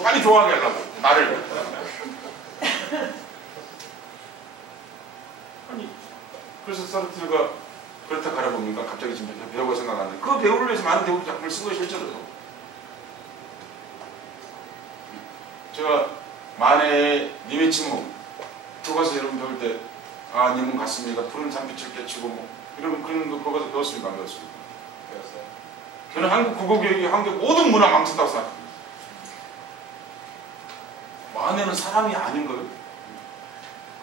빨리 좋아하게 하려고 나를. 아니 그래서 사르트르가 그렇다 가려봅니까? 갑자기 지금 배우가 생각하는데 그 배우를 위해서 많은 배우 작품을 쓴 거예요. 실제로요. 제가 만에 님의 침묵 또 가서 여러분 배울 때 아 님은 갔습니다. 푸른 산빛을 깨치고 뭐 이런 그런 거 거기서 배웠습니까? 안 배웠습니까? 배웠어요. 저는 한국 국어교육이 한국 모든 문화 망친다고 생각합니다. 만에는 사람이 아닌 거예요.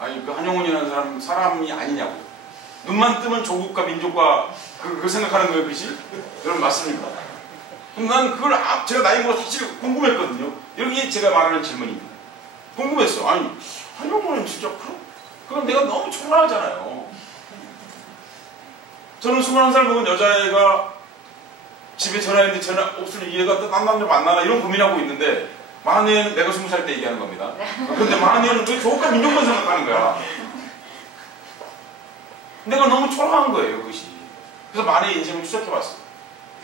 아니 그 한용운이라는 사람 사람이 아니냐고요. 눈만 뜨면 조국과 민족과 그 생각하는 거예요, 그것이? 여러분 맞습니까? 난 그걸 제가 나이 먹어서 사실 궁금했거든요. 여기 제가 말하는 질문입니다. 궁금했어. 아니 한용운은 진짜 그럼 내가 너무 초라하잖아요. 저는 21살 먹은 여자애가 집에 전화했는데 전화 없으면 얘가 또 딴 남자 만나나 이런 고민하고 있는데 만에는 내가 20살 때 얘기하는 겁니다. 근데 만에는 왜 조국과 민족만 생각하는 거야? 내가 너무 초라한 거예요, 그것이. 그래서 만의 인생을 추적해봤어요.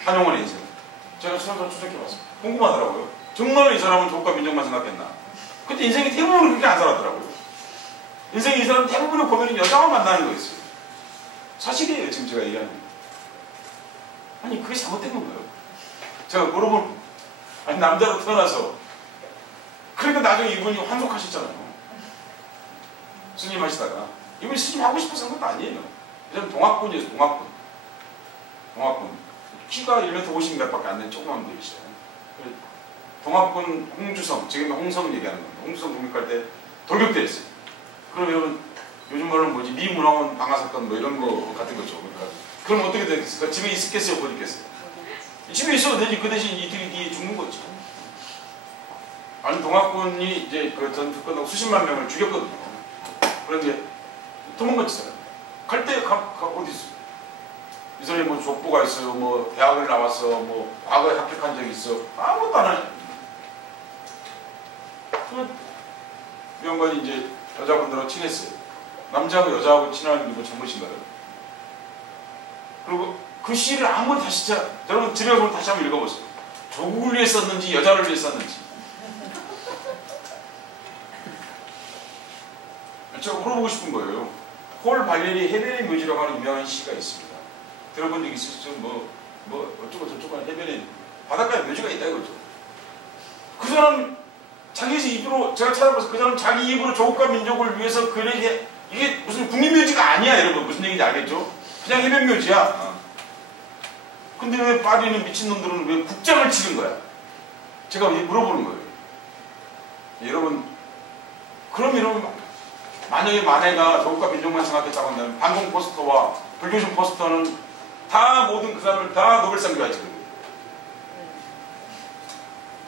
한용운의 인생을. 제가 서로 추적해봤어요. 궁금하더라고요. 정말 이 사람은 조국과 민족만 생각했나? 근데 인생이 대부분 그렇게 안 살았더라고요. 인생이 이 사람 대부분의 고민은 여자만 만나는 거였어요. 사실이에요, 지금 제가 얘기하는 게. 아니, 그게 잘못된 건가요? 제가 물어보는 아니, 남자로 태어나서. 그러니까 나중에 이분이 환속하셨잖아요. 스님 하시다가. 이분이 스님 하고 싶어서 한 것도 아니에요. 이제는 동학군이었어요, 동학군. 동학군. 키가 1m 50 몇 밖에 안 되는 조그만 분이시죠. 동학군 홍주성, 지금 홍성 얘기하는 겁니다. 홍주성 독립할 때 돌격대 했어요. 그럼 여러분, 요즘 말로는 뭐지? 미문화원 방화사건 뭐 이런 거 같은 거죠. 그럼 어떻게 되겠어요? 집에 있었겠어요? 못 있겠어요? 집에 있어도 되지. 그 대신 이들이 뒤에 죽는 거죠. 아니, 동학군이 이제 그 전투 끝나고 수십만 명을 죽였거든요. 그런데 도망갔잖아요. 갈 때 어디 있어요? 이 사람이 뭐 족보가 있어요. 뭐 대학을 나왔어. 뭐 과거에 합격한 적이 있어. 아무것도 안 하네. 그 명관이 이제 여자분들하고 친했어요. 남자하고 여자하고 친하는 게 뭐 잘못인가요? 그리고 그 시를 아무리 다시 여러분 집에 가서 다시 한번 읽어보세요. 조국을 위해 썼는지 여자를 위해 썼는지. 제가 물어보고 싶은 거예요. 폴 발레리 해변의 묘지라고 하는 유명한 시가 있습니다. 들어본 적 있으시죠? 뭐 어쩌고 저쩌고 하는 해변에 바닷가에 묘지가 있다 이거죠. 그 사람 자기 입으로 제가 찾아봐서 그 사람 자기 입으로 조국과 민족을 위해서 그에게 이게 무슨 국민묘지가 아니야 여러분. 무슨 얘기인지 알겠죠? 그냥 해변묘지야. 근데 왜 파리는 미친놈들은 왜 국장을 치는 거야? 제가 물어보는 거예요. 여러분 그럼 여러분 만약에 만해가 조국과 민족만 생각했다고 한다면 반공 포스터와 불교심 포스터는 다 모든 그 사람을 다 노벨상 줘야지.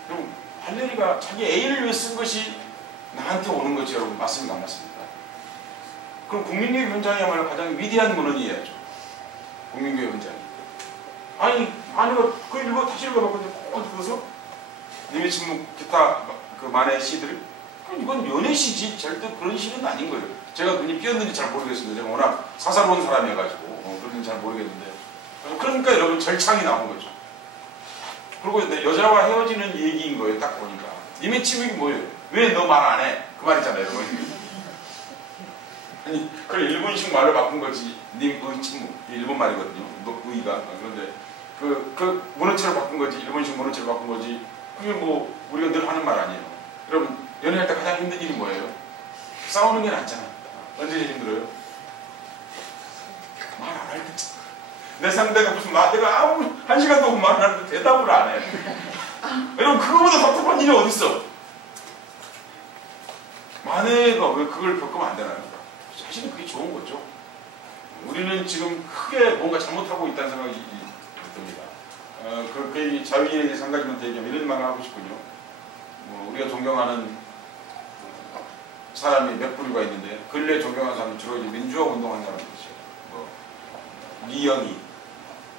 여러분 발레리가 자기 애인을 위해 쓴 것이 나한테 오는 거지 여러분. 맞습니까? 안 맞습니까? 그럼 국민교육 현장이야말로 가장 위대한 문헌이어야죠. 국민교육 현장이. 아니 그 다시 읽어봤거든요. 꼭 들어서 님의 침묵 기타 그 만의 시들. 이건 연애시지 절대 그런 시는 아닌 거예요. 제가 눈이 띄었는지 잘 모르겠습니다. 제가 워낙 사사로운 사람이어가지고 그런지 잘 모르겠는데 그러니까 여러분 절창이 나온 거죠. 그리고 여자와 헤어지는 얘기인 거예요. 딱 보니까 님의 침묵이 뭐예요? 왜 너 말 안 해? 그 말이잖아요. 여러분. 아니 그걸 일본식 말로 바꾼 거지. 님의 침묵 일본 말이거든요. 의가 그런데 그 문어체로 바꾼 거지. 일본식 문어체로 바꾼 거지. 그게 뭐 우리가 늘 하는 말 아니에요. 여러분 연애할 때 가장 힘든 일이 뭐예요? 싸우는 게 낫잖아. 언제 제일 힘들어요? 말 안 할 때. 내 상대가 무슨 내가 아무 한 시간도 없고 말을 하는데 대답을 안 해. 여러분 그거보다 답답한 일이 어딨어? 만해가 왜 그걸 겪으면 안 되나요? 사실은 그게 좋은 거죠. 우리는 지금 크게 뭔가 잘못하고 있다는 생각이 듭니다. 그 자유인의 상가지한테 얘기하면 이런 말을 하고 싶군요. 우리가 존경하는 사람이 몇 부류가 있는데 근래 존경하는 사람이 주로 이제 민주화 운동하는 사람들이죠. 리영이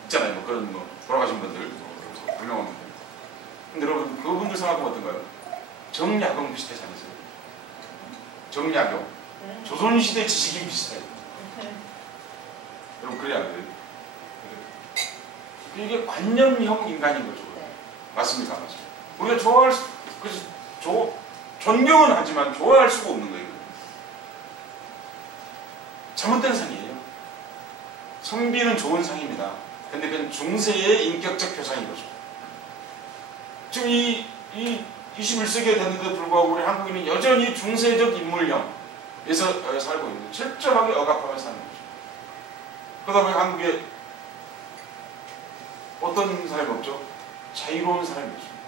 있잖아요. 그런 돌아가신 분들, 훌륭한 분들. 근데 여러분 그분들 생각하면 어떤가요? 정약용 비슷하지 않으세요? 정약용. 조선시대 지식인 비슷해요. 여러분 그래야 안 돼요? 이게 관념형 인간인 거죠. 맞습니까? 맞습니까? 우리가 좋아할 수, 그래서 존경은 하지만 좋아할 수가 없는 거예요. 잘못된 상이에요. 성비는 좋은 상입니다. 근데 그건 중세의 인격적 표상인 거죠. 지금 이 21세기가 됐는데도 불구하고 우리 한국인은 여전히 중세적 인물형에서 살고 있는, 철저하게 억압하며 사는 거죠. 그러다 보니 한국에 어떤 사람이 없죠? 자유로운 사람이 없습니다.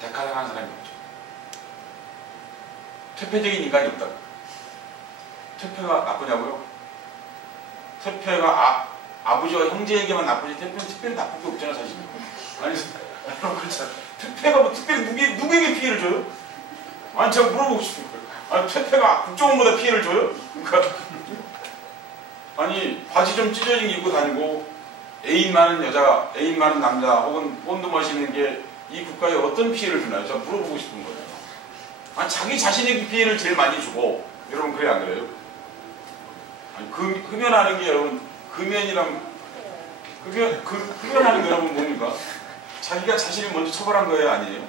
대가당한 사람이 없죠. 퇴폐적인 인간이 없다. 퇴폐가 나쁘냐고요? 퇴폐가 아버지와 형제에게만 나쁘지 퇴폐는 특별히 나쁜 게 없잖아 사실. 아니 여러분 그렇잖아. 퇴폐가 뭐 특별히 누구에게 피해를 줘요? 아니 제가 물어보고 싶은 거예요. 아니 퇴폐가 국정원보다 피해를 줘요? 그러니까 아니 바지 좀 찢어진 게 입고 다니고 애인 많은 여자, 애인 많은 남자 혹은 본드 마시는 게 이 국가에 어떤 피해를 주나요? 제가 물어보고 싶은 거예요. 아니 자기 자신에게 피해를 제일 많이 주고 여러분 그래 안 그래요? 아니 흡연하는 게 여러분 금연이랑 흡연하는 게 여러분 뭡니까? 자기가 자신을 먼저 처벌한 거예요 아니에요?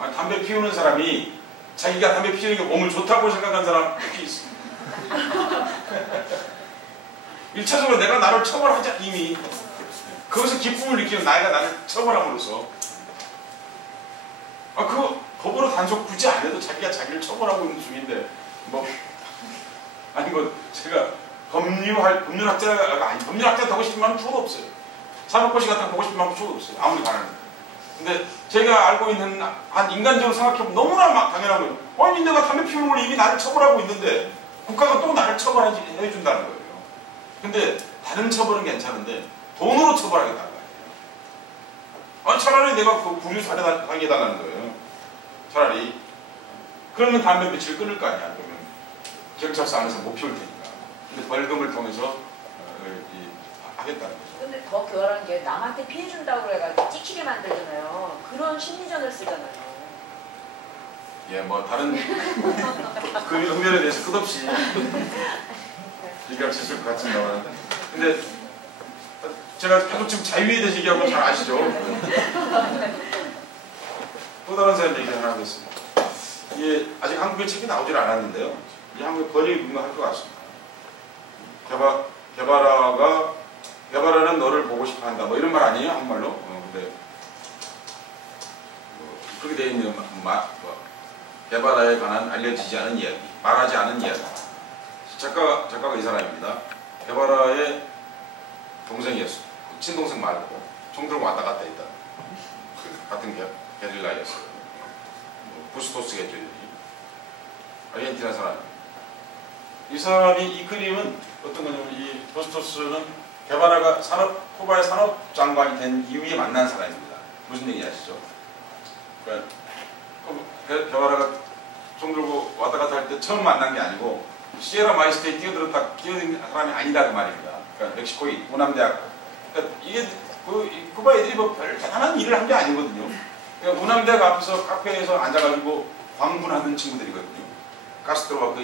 아니 담배 피우는 사람이 자기가 담배 피우는 게 몸을 좋다고 생각한 사람 이렇게 있습니다. 1차적으로 내가 나를 처벌하자 이미 거기서 기쁨을 느끼는 나를 처벌함으로써 그거 법으로 단속 굳이 안 해도 자기가 자기를 처벌하고 있는 중인데 제가 법률학자가 아니 법률학자 되고 싶은 마음은 추워도 없어요. 사법고시 같은 거 보고 싶은 마음은 추워도 없어요. 아무리 가난해도. 근데 제가 알고 있는 한 인간적으로 생각해보면 너무나 당연한 거예요. 아니 내가 담배 피우는 걸 이미 나를 처벌하고 있는데 국가가 또 나를 처벌해준다는 거예요. 근데 다른 처벌은 괜찮은데 돈으로 처벌하겠다는 거예요. 차라리 내가 그 구류 사게 해달라는 거예요. 차라리. 그러면 담배 며칠 끊을 거 아니야. 그러면 경찰서 안에서 못 피울 테니까. 근데 벌금을 통해서 하겠다는 거죠. 근데 더 교활한 게 남한테 피해 준다고 해가지고 찍히게 만들잖아요. 그런 심리전을 쓰잖아요. 예, 뭐 다른 그 흡연에 대해서 끝없이 얘기할 수 있을 것 같은데 나오는데. 근데 제가 계속 지금 자유에 대해서 얘기하고 잘 아시죠? 또 다른 사람 얘기 하나 하겠습니다. 이게 아직 한국에 책이 나오질 않았는데요. 이제 한국에 번역이 분명할 것 같습니다. 개발아는 너를 보고 싶어 한다. 뭐 이런 말 아니에요? 한국말로? 근데 그렇게 되어 있는 개발아에 관한 알려지지 않은 이야기, 말하지 않은 이야기. 작가가 이 사람입니다. 개발아의 동생이었어요. 친동생 말고 총 들고 왔다 갔다 했다. 같은 게릴라였어요. 부스토스겠죠. 아르헨티나 사람. 이 사람이 이 그림은 어떤 거냐면 이 부스토스는 게바라가 쿠바의 산업장관이 된 이후에 만난 사람입니다. 무슨 얘기 아시죠? 그러니까 게바라가 총 들고 왔다 갔다 할 때 처음 만난 게 아니고 시에라 마이스터에 뛰어든 사람이 아니다 그 말입니다. 그러니까 멕시코의 우남대학. 그러니까 이게 쿠바 애들이 뭐 별 대단한 일을 한 게 아니거든요. 그러니까 우남대학 앞에서 카페에서 앉아가지고 광분하는 친구들이거든요. 카스트로가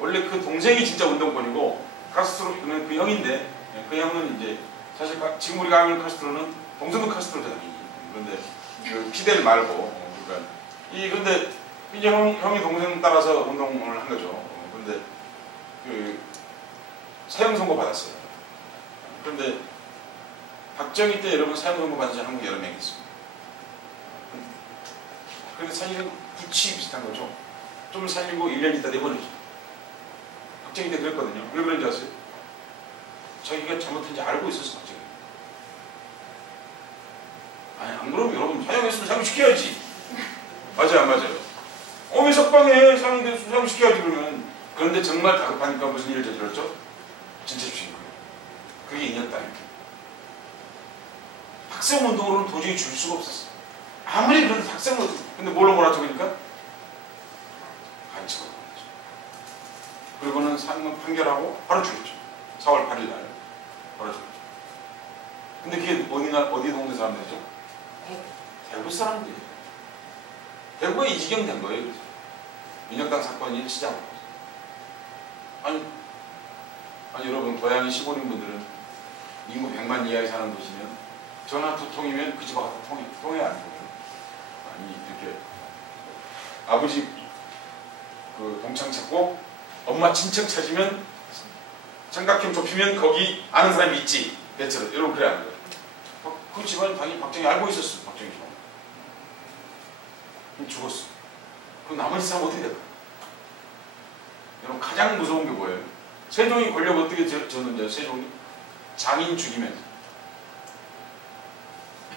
원래 그 동생이 진짜 운동권이고 카스트로는 그 형인데 그 형은 이제 사실 지금 우리가 알고 있는 카스트로는 동생도 카스트로잖아요. 그런데 그 피델 말고 그러니까 그런데 이제 형이 동생 따라서 운동을 한 거죠. 그런데 그 사형 선고 받았어요. 그런데 박정희 때 여러분 사형 선고 받은 사람 한국 여러 명 있습니다. 그런데 사실은 구치 비슷한 거죠. 좀 살리고 1년 있다 내보내죠. 박정희 때 그랬거든요. 왜 그런지 아세요? 자기가 잘못한지 알고 있었어, 박정희. 아니, 안 그러면 여러분 사형했으면 사형시켜야지. 맞아요, 안 맞아요? 왜 석방해? 사형시켜야지, 그러면. 그런데 정말 다급하니까 무슨 일을 저질렀죠? 진짜 주신 거예요. 그게 인연다, 이렇게. 학생운동으로는 도저히 줄 수가 없었어. 아무리 그래도 학생운동, 근데 뭘로 몰아쳐보니까? 간첩으로 몰아쳐. 그리고는 상문 판결하고 바로 죽였죠. 4월 8일 날. 바로 죽였죠. 근데 그게 어디 동네 사람들이죠? 대구 사람들이에요. 대구에 이 지경 된 거예요. 그래서. 민혁당 사건이 시작한 거죠. 아니 여러분 고향이 시골인 분들은 인구 100만 이하에 사는 도시면 전화 2통이면 그 집 와서 통해 안 돼요. 아니 이렇게 아버지 그 동창 찾고 엄마 친척 찾으면 삼각형 좁히면 거기 아는 사람이 있지. 대체로 여러분 그래 안 돼요. 그 집안이 당연히 박정희 알고 있었어. 박정희 집. 그럼 죽었어. 그럼 나머지 사람 어떻게 될까? 여러분 가장 무서운 게 뭐예요? 세종이 권력 어떻게 졌는데요? 세종이 장인 죽이면서.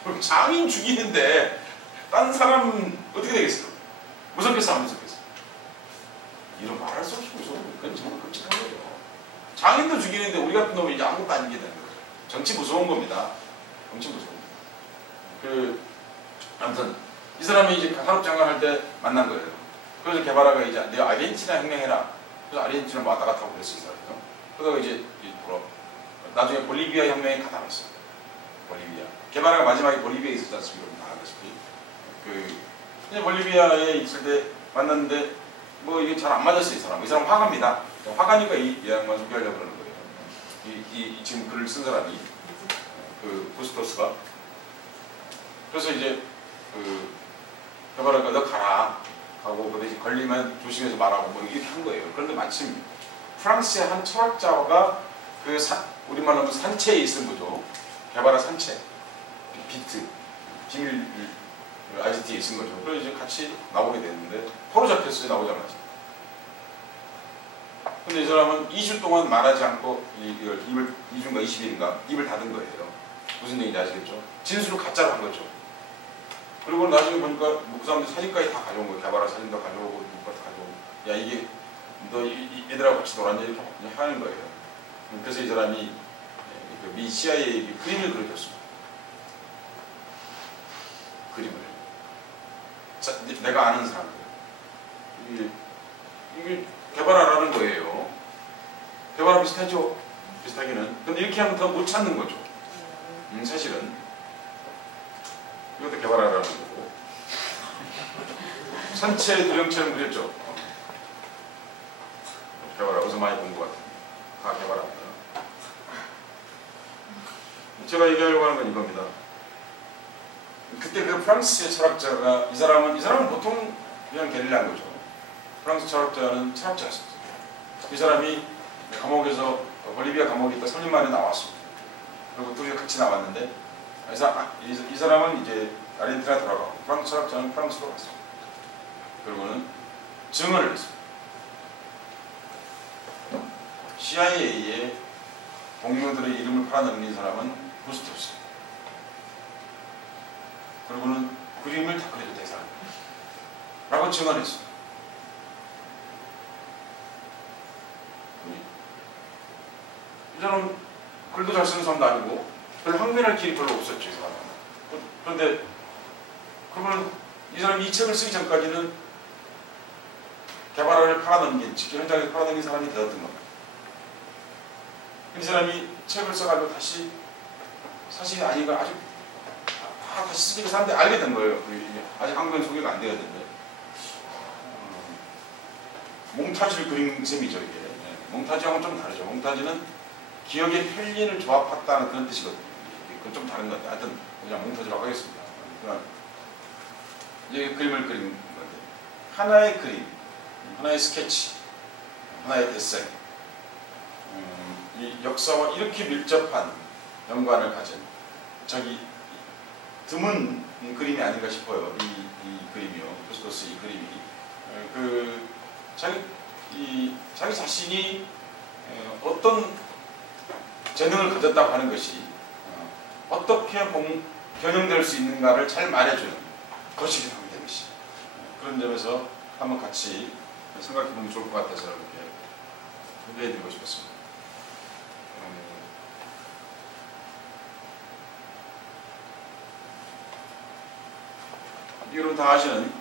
그럼 장인 죽이는데 딴 사람은 어떻게 되겠어요? 무섭겠어 안 무섭겠어? 이런 말할 수 없이 무서워. 그건 정말 끔찍한 거예요. 장인도 죽이는데 우리 같은 놈이 이제 아무것도 아니게 되는 거죠. 정치 무서운 겁니다. 정치 무서운 겁니다. 아무튼 이 사람이 이제 산업장관 할 때 만난 거예요. 그래서 게바라가 이제 내가 아르헨티나 혁명해라. 그래서 아르헨티나 왔다 갔다 하고 그랬어 이 사람이요. 그러다가 이제 나중에 볼리비아 혁명에 가담했어. 볼리비아. 게바라가 마지막에 볼리비아에 있었지 않습니까? 아시다시피. 이제 볼리비아에 있을 때 만났는데 뭐 이게 잘 안 맞았어 이 사람. 이 사람 화가입니다. 화가니까 이 양반 소개하려고 그러는 거예요. 지금 글을 쓴 사람이 부스토스가. 그래서 이제 게바라가 너 가라 하고 그 대신 걸리면 조심해서 말하고 뭐 이렇게 한 거예요. 그런데 마침 프랑스의 한 철학자가 우리말로 하면 산채에 있은 거죠. 게바라 산채, 비트, 비밀 IGT에 있은 거죠. 그래서 이제 같이 나오게 됐는데 포로 잡혔어요. 나오자마자. 근데 이 사람은 2주 동안 말하지 않고 이걸 2주인가 20일인가 입을 닫은 거예요. 무슨 얘기인지 아시겠죠? 진술을 가짜로 한 거죠. 그리고 나중에 보니까 그 사람들 사진까지 다 가져온 거예요. 게바라 사진도 가져오고 누가 다 가져오고 야 이게 너 얘들하고 같이 놀았냐 이렇게 하는 거예요. 그래서 이 사람이 미 CIA에게 그림을 그려줬습니다. 그림을. 자, 내가 아는 사람들. 이게 게바라라는 거예요. 게바라 비슷하죠? 비슷하기는. 근데 이렇게 하면 더 못 찾는 거죠. 사실은. 이것도 게바라라는 거고. 산채 두령처럼 그렸죠. 게바라 어디서 많이 본 것 같은데. 다 게바라입니다. 제가 얘기하려고 하는 건 이겁니다. 그때 그 프랑스의 철학자가 이 사람은 보통 그냥 게릴라인 거죠. 프랑스 철학자는 철학자였습니다. 이 사람이 감옥에서 볼리비아 감옥에 있다 3년 만에 나왔습니다. 그리고 둘이 같이 나왔는데 이 사람은 이제 아르헨티나 돌아가고 프랑스 철학자는 프랑스로 갔습니다. 그리고는 증언을 했습니다. CIA의 동료들의 이름을 팔아넘긴 사람은 부스토스. 그리고는 그림을 다 그려도 대상 라고 증언했습니다. 이 사람은 글도 잘 쓰는 사람도 아니고 별 항변할 길이 별로 없었죠. 이 사람은. 그런데 그러면 이 사람이 이 책을 쓰기 전까지는 게바라를 팔아넘긴, 직접 현장에서 팔아넘긴 사람이 되었던 겁니다. 이 사람이 책을 써가지고 다시 사실이 아닌가 아직 다시 쓰기로 사람들이 알게 된 거예요. 아직 한국엔 소개가 안 되었는데 몽타주를 그린 셈이죠. 이게 몽타주하고는 좀 다르죠. 몽타주는 기억의 편리를 조합했다는 그런 뜻이거든요. 그건 좀 다른 것 같아요. 하여튼 그냥 몽타주라고 하겠습니다. 이제 그림을 그린 건데 하나의 그림, 하나의 스케치, 하나의 데생, 이 역사와 이렇게 밀접한 연관을 가진 드문 그림이 아닌가 싶어요. 이 그림이요. 부스토스 이 그림이 자기 자신이 어떤 재능을 가졌다고 하는 것이 어떻게 변형될 수 있는가를 잘 말해주는 것이기 때문에 그런 점에서 한번 같이 생각해보면 좋을 것 같아서 이렇게 소개해드리고 싶었습니다. 여러분 다 아시는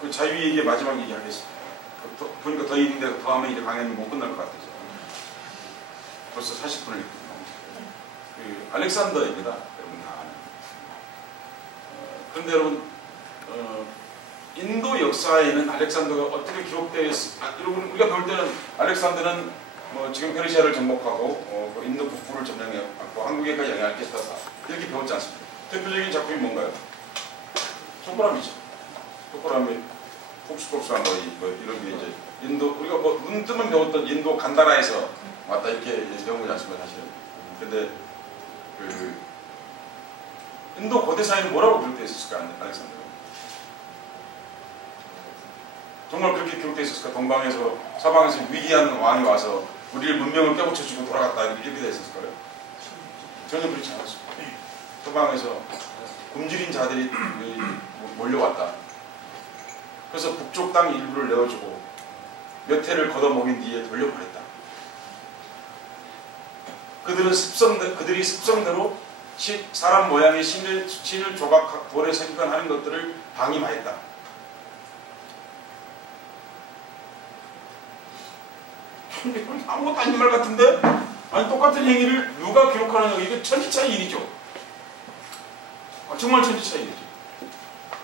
그 자유 얘기 마지막 얘기 하겠습니다. 보니까 더 있는데 더 하면 이제 강연이 못 끝날 것 같아서 벌써 40분을 했거든요. 알렉산더입니다. 여러분 다 아는. 그런데 여러분 인도 역사에는 알렉산더가 어떻게 기록되어 있을까? 여러분 우리가 볼 때는 알렉산더는 지금 페르시아를 정복하고 인도 북부를 점령해갖고 한국에까지 영향을 끼쳤다 이렇게 배웠지 않습니까? 대표적인 작품이 뭔가요? 손가락이죠. 손가락이 폭스폭스한 이런 게 이제 인도 우리가 눈 뜨면 배웠던 인도 간다라에서 왔다 이렇게 배운 거지 않습니까 사실은. 근데 인도 고대 사회는 뭐라고 기록되어 있었을까, 알렉산더가? 정말 그렇게 기록되어 있었을까? 동방에서 서방에서 위대한 왕이 와서 우리를 문명을 깨우쳐주고 돌아갔다 이렇게 되어 있었을까요? 전혀 그렇지 않았습니다. 서방에서 굶주린 자들이 몰려왔다. 그래서 북쪽 땅 일부를 내어주고 몇 해를 걷어먹인 뒤에 돌려보냈다. 그들이 습성대로 사람 모양의 신을 조각 돌에 새기곤 것들을 방임하였다. 아무것도 아닌 말 같은데? 아니 똑같은 행위를 누가 기록하느냐, 이게 천지차이 일이죠. 정말 천지차이 일이죠.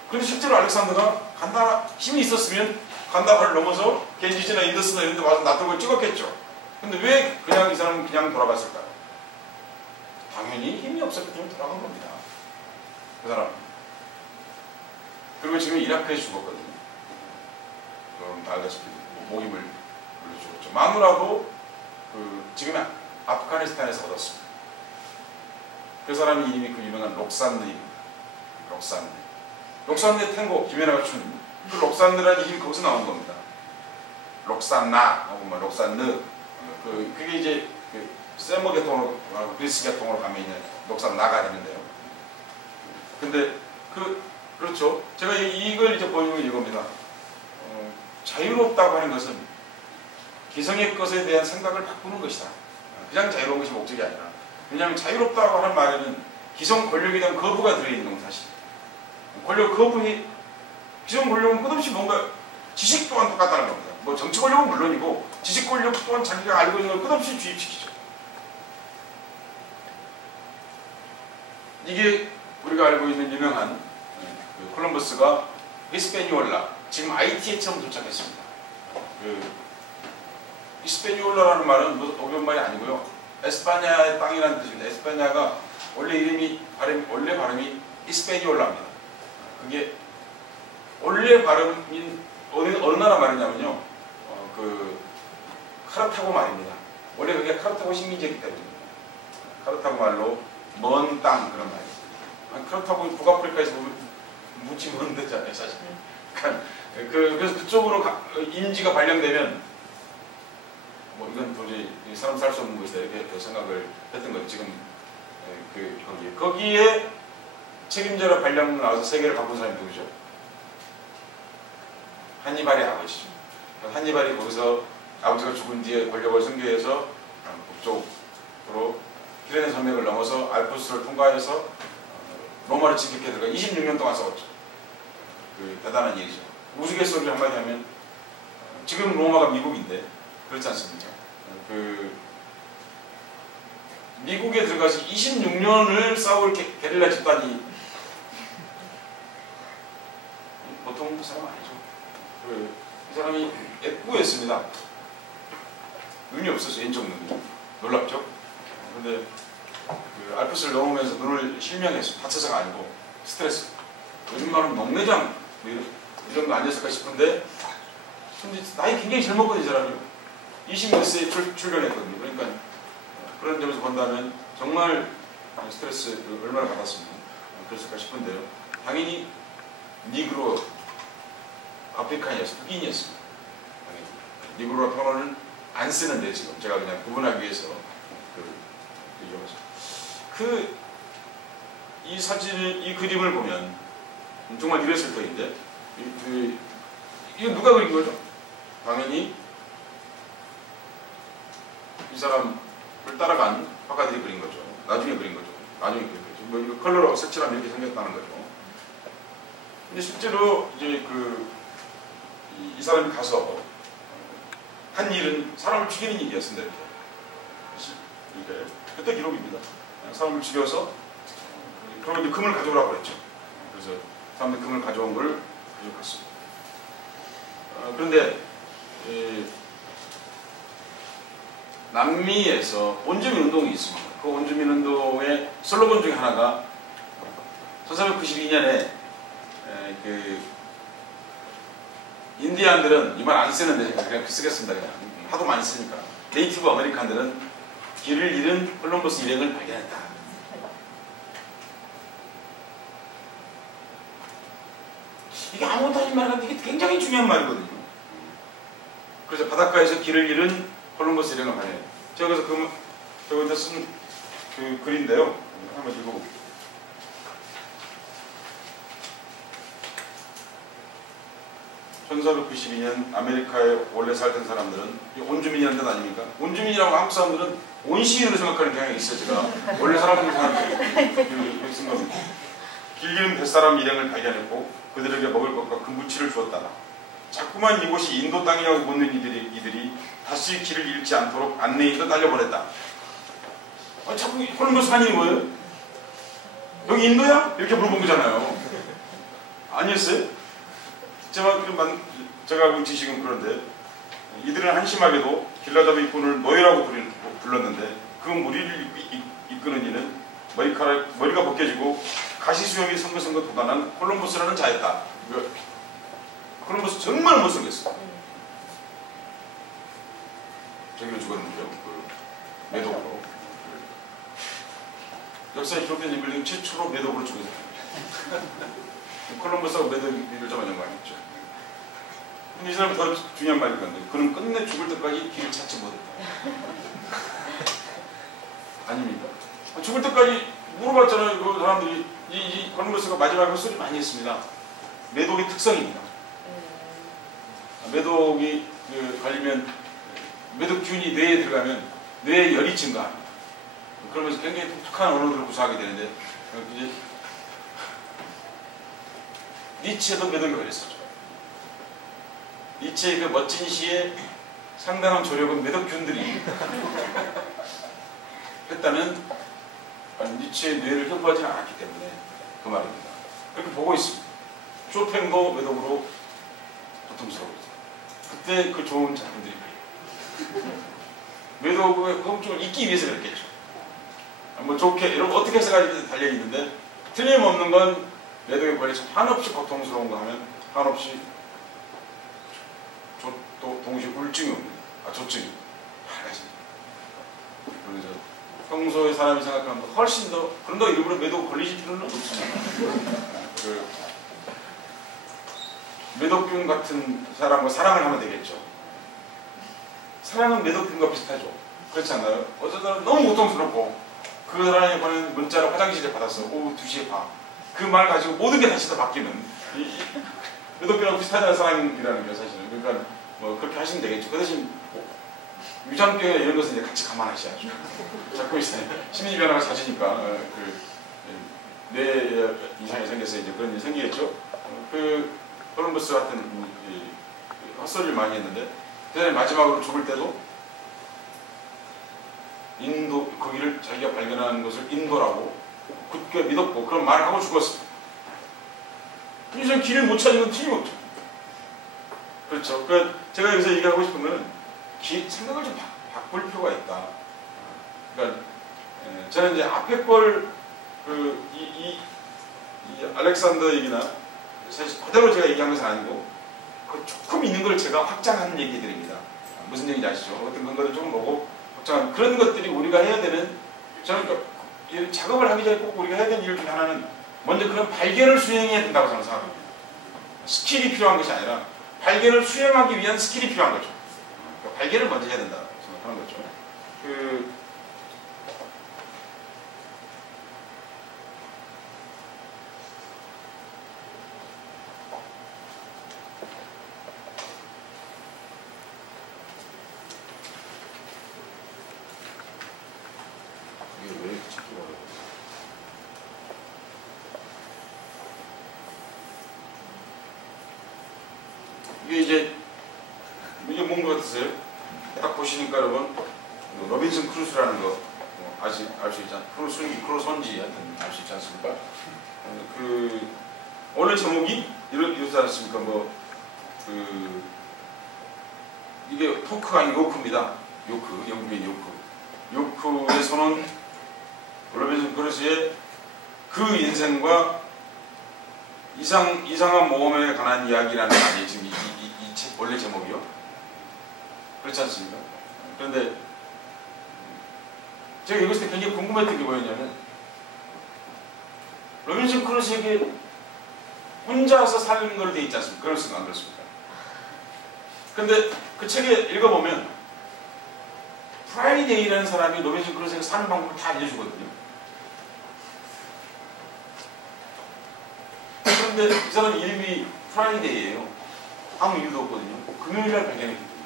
그런데 실제로 알렉산더가 힘이 있었으면 간다하를 넘어서 겐지스나 인더스나 이런 데 와서 놔두고 찍었겠죠. 근데 왜 그냥 이 사람은 그냥 돌아갔을까요? 당연히 힘이 없었기 때문에 돌아간 겁니다. 그 사람. 그리고 지금 이라크에 죽었거든요. 그럼 다 알다시피 모임을 죽었죠. 마누라도 지금의 아프가니스탄에서 얻었습니다. 그 사람의 이름이 그 유명한 록산드입니다. 록산드 탱고 김연아가 춘 그 록산드라는 이름이 거기서 나온 겁니다. 록산나 혹은 록산느 그게 이제 세모 계통으로 그리스 계통으로 가면 있는 록산나가 되는데요. 근데 그렇죠. 제가 이걸 이제 보여주는 이겁니다. 자유롭다고 하는 것은 기성의 것에 대한 생각을 바꾸는 것이다. 그냥 자유로운 것이 목적이 아니라. 왜냐하면 자유롭다고 하는 말에는 기성 권력에 대한 거부가 들어있는 건 사실. 권력 거부에 기성 권력은 끝없이 뭔가 지식 또한 똑같다는 겁니다. 뭐 정치 권력은 물론이고 지식 권력 또한 자기가 알고 있는 걸 끝없이 주입시키죠. 이게 우리가 알고 있는 유명한 콜럼버스가 히스패니올라, 지금 IT에 처음 도착했습니다. 히스패니올라라는 말은 뭐 어려운 말이 아니고요. 에스파냐의 땅이라는 뜻입니다. 에스파냐가 원래 발음이 히스패니올라입니다. 그게 원래 발음인 어느 나라 말이냐면요. 카르타고 말입니다. 원래 그게 카르타고 식민지이기 때문입니다. 카르타고 말로 먼 땅 그런 말이에요. 카르타고 북아프리카에서 보면 무지 먼 데잖아요, 사실. 그러니까 그래서 그쪽으로 인지가 발령되면 이건 도저히 사람 살 수 없는 것이다 이렇게 생각을 했던 거예요. 지금 거기에 책임자로 발령 나와서 세계를 바꾼 사람이 누구죠? 한니발의 아버지죠. 한니발이 거기서 아버지가 죽은 뒤에 권력을 승계해서 북쪽으로 피레네 산맥을 넘어서 알프스를 통과해서 로마를 침략해 들어가 26년 동안 싸웠죠. 대단한 일이죠. 우스갯소리를 한마디 하면 지금 로마가 미국인데 그렇지 않습니까? 미국에 들어가서 26년을 싸울 게릴라 집단이 보통 사람 아니죠. 이 사람이 애꾸였습니다. 눈이 없었어요. 인적 눈이. 놀랍죠? 근데 알프스를 넘으면서 눈을 실명했어요. 다쳐서가 아니고 스트레스. 요즘 말은 농내장 이 정도 아니었을까 싶은데 나이 굉장히 젊었거든요. 이 사람이 20몇 세에 출견했거든요. 그러니까 그런 점에서 본다면 정말 스트레스 얼마나 받았습니까? 그랬을까 싶은데요. 당연히 니그로 아프리칸이었어요. 흑인이었습니다. 니그로라 표현을 안 쓰는데 지금 제가 그냥 구분하기 위해서 이 사진을 이 그림을 보면 정말 이랬을 터인데 이거 누가 그린 거죠? 당연히 이 사람을 따라간 화가들이 그린 거죠. 나중에 그린 거죠. 뭐 이거 컬러로 색칠하면 이렇게 생겼다는 거죠. 근데 실제로 이제 이 사람이 가서 한 일은 사람을 죽이는 일이었습니다. 이렇게 그때 기록입니다. 사람을 죽여서 그러면 이제 금을 가져오라고 그랬죠. 그래서 사람들이 금을 가져온 걸 가져갔습니다. 그런데 남미에서 원주민 운동이 있습니다. 그 원주민 운동의 슬로건 중에 하나가 1392년에 인디안들은 이 말 안 쓰는데 그냥 쓰겠습니다. 그냥 하도 많이 쓰니까. 네이티브 아메리칸들은 길을 잃은 콜럼버스 일행을 발견했다. 이게 아무것도 하지 말라는데 이게 굉장히 중요한 말이거든요. 그래서 바닷가에서 길을 잃은 콜럼버스 일행을 발견해요. 제가 그래서 저기다 쓴 그 글인데요. 한번 읽어볼게요. 1492년 아메리카에 원래 살던 사람들은 온주민이라는 뜻 아닙니까? 온주민이라고 한국 사람들은 온시인으로 생각하는 경향이 있어요. 제가 원래 살았던 사람들이 쓴 겁니다. 길 잃은 뱃사람 일행을 발견했고 그들에게 먹을 것과 금부치를 주었다. 자꾸만 이곳이 인도 땅이라고 묻는 이들이 다시 길을 잃지 않도록 안내인도 날려보냈다. 자꾸 콜럼버스 한 일이 뭐예요? 여기 인도야? 이렇게 물어본 거잖아요. 아니었어요? 제가 본 지식은 그런데 이들은 한심하게도 길라잡이 일꾼을 노예라고 불렀는데 그 무리를 이끄는 이는 머리가 벗겨지고 가시수염이 성글성글 돋아난 콜럼버스라는 자였다. 콜럼버스 정말 못생겼어. 저기로 죽었는데요. 그 매독으로. 역사에 기록된 인물 중 최초로 매독으로 죽었어요. 콜럼버스하고 매독을 좀 연관했죠. 근데 이 사람은 더 중요한 말일 건데 그는 끝내 죽을 때까지 길을 찾지 못했다. 아닙니까? 죽을 때까지 물어봤잖아요. 그 사람들이 이 콜럼버스가 마지막에 헛소리 많이 했습니다. 매독의 특성입니다. 매독이 걸리면 매독균이 뇌에 들어가면 뇌의 열이 증가합니다. 그러면서 굉장히 독특한 언어들을 구사하게 되는데 이제 니체도 매독이 걸렸었죠. 니체의 그 멋진 시에 상당한 조력은 매독균들이 했다는 니체의 뇌를 흡수하지 않았기 때문에 그 말입니다. 이렇게 보고 있습니다. 쇼팽도 매독으로 고통스러워요. 그때 그 좋은 작품들이 매독의 허물증을 잊기 위해서 그랬겠죠. 뭐 좋게 이런 어떻게 해석하지 달려 있는데 틀림없는 건 매독에 걸려서 한없이 고통스러운 거 하면 한없이 또 동시에 우울증이 옵니다. 조증이 밝아집니다. 그래서 평소에 사람이 생각하는 것 훨씬 더 그런다고 일부러 매독 걸리실 필요는 없습니다. 매독균 같은 사람과 사랑을 하면 되겠죠. 사랑은 매독균과 비슷하죠. 그렇지 않나요? 어쩌다 너무 고통스럽고 그 사람이 보낸 문자를 화장실에 받았어. 오후 2시에 봐. 그 말 가지고 모든 게 다시 다 바뀌는 매독균하고 비슷하다는 사랑이라는 게 사실은. 그러니까 뭐 그렇게 하시면 되겠죠. 그 대신 유장병 이런 것은 이제 같이 감안하셔야죠. 자꾸 이제 심리 변화가 잦으니까 뇌 이상이 생겨서 이제 그런 일이 생기겠죠. 콜럼버스 같은 헛소리를 많이 했는데 그다음에 마지막으로 죽을 때도 인도 거기를 자기가 발견한 것을 인도라고 굳게 믿었고 그런 말을 하고 죽었습니다. 이제 길을 못 찾은 건 틀림없죠. 그렇죠. 제가 여기서 얘기하고 싶은 거는 생각을 좀 바꿀 필요가 있다. 그러니까 저는 이제 앞에 걸 이 알렉산더 얘기나 사실 그대로 제가 얘기한 것은 아니고 그 조금 있는 걸 제가 확장하는 얘기들입니다. 무슨 얘기인지 아시죠? 어떤 근거를 조금 보고 확장하는 그런 것들이 우리가 해야 되는 저는 이런 작업을 하기 전에 꼭 우리가 해야 되는 일 중에 하나는 먼저 그런 발견을 수행해야 된다고 저는 생각합니다. 스킬이 필요한 것이 아니라 발견을 수행하기 위한 스킬이 필요한 거죠. 그러니까 발견을 먼저 해야 된다고 생각하는 거죠. 이게 왜 이렇게 찾기 어려워? 이게 뭔 것 같으세요? 딱 보시니까 여러분 로빈슨 크루소라는 거 알 수 있지 않습니까? 크루소인지 하여튼 알 수 있지 않습니까? 오늘 제목이 이렇지 않습니까? 이게 토크가 아닌 요크입니다. 요크, 영국인 요크. 요크에서는 로빈슨 크루소의 그 인생과 이상한 모험에 관한 이야기라는 거 아니에요? 지금 이 책 원래 제목이요? 그렇지 않습니까? 그런데 제가 읽었을 때 굉장히 궁금했던 게 뭐였냐면 로빈슨 크루소에게 혼자서 사는 걸로 돼 있지 않습니까? 그렇습니까? 안 그렇습니까? 근데 그 책에 읽어보면 프라이데이라는 사람이 노베ル그런 생각 사는 방법을 다 알려주거든요. 그런데 이 사람 이름이 프라이데이예요. 아무 이유도 없거든요. 금요일날 발견했기 때문에.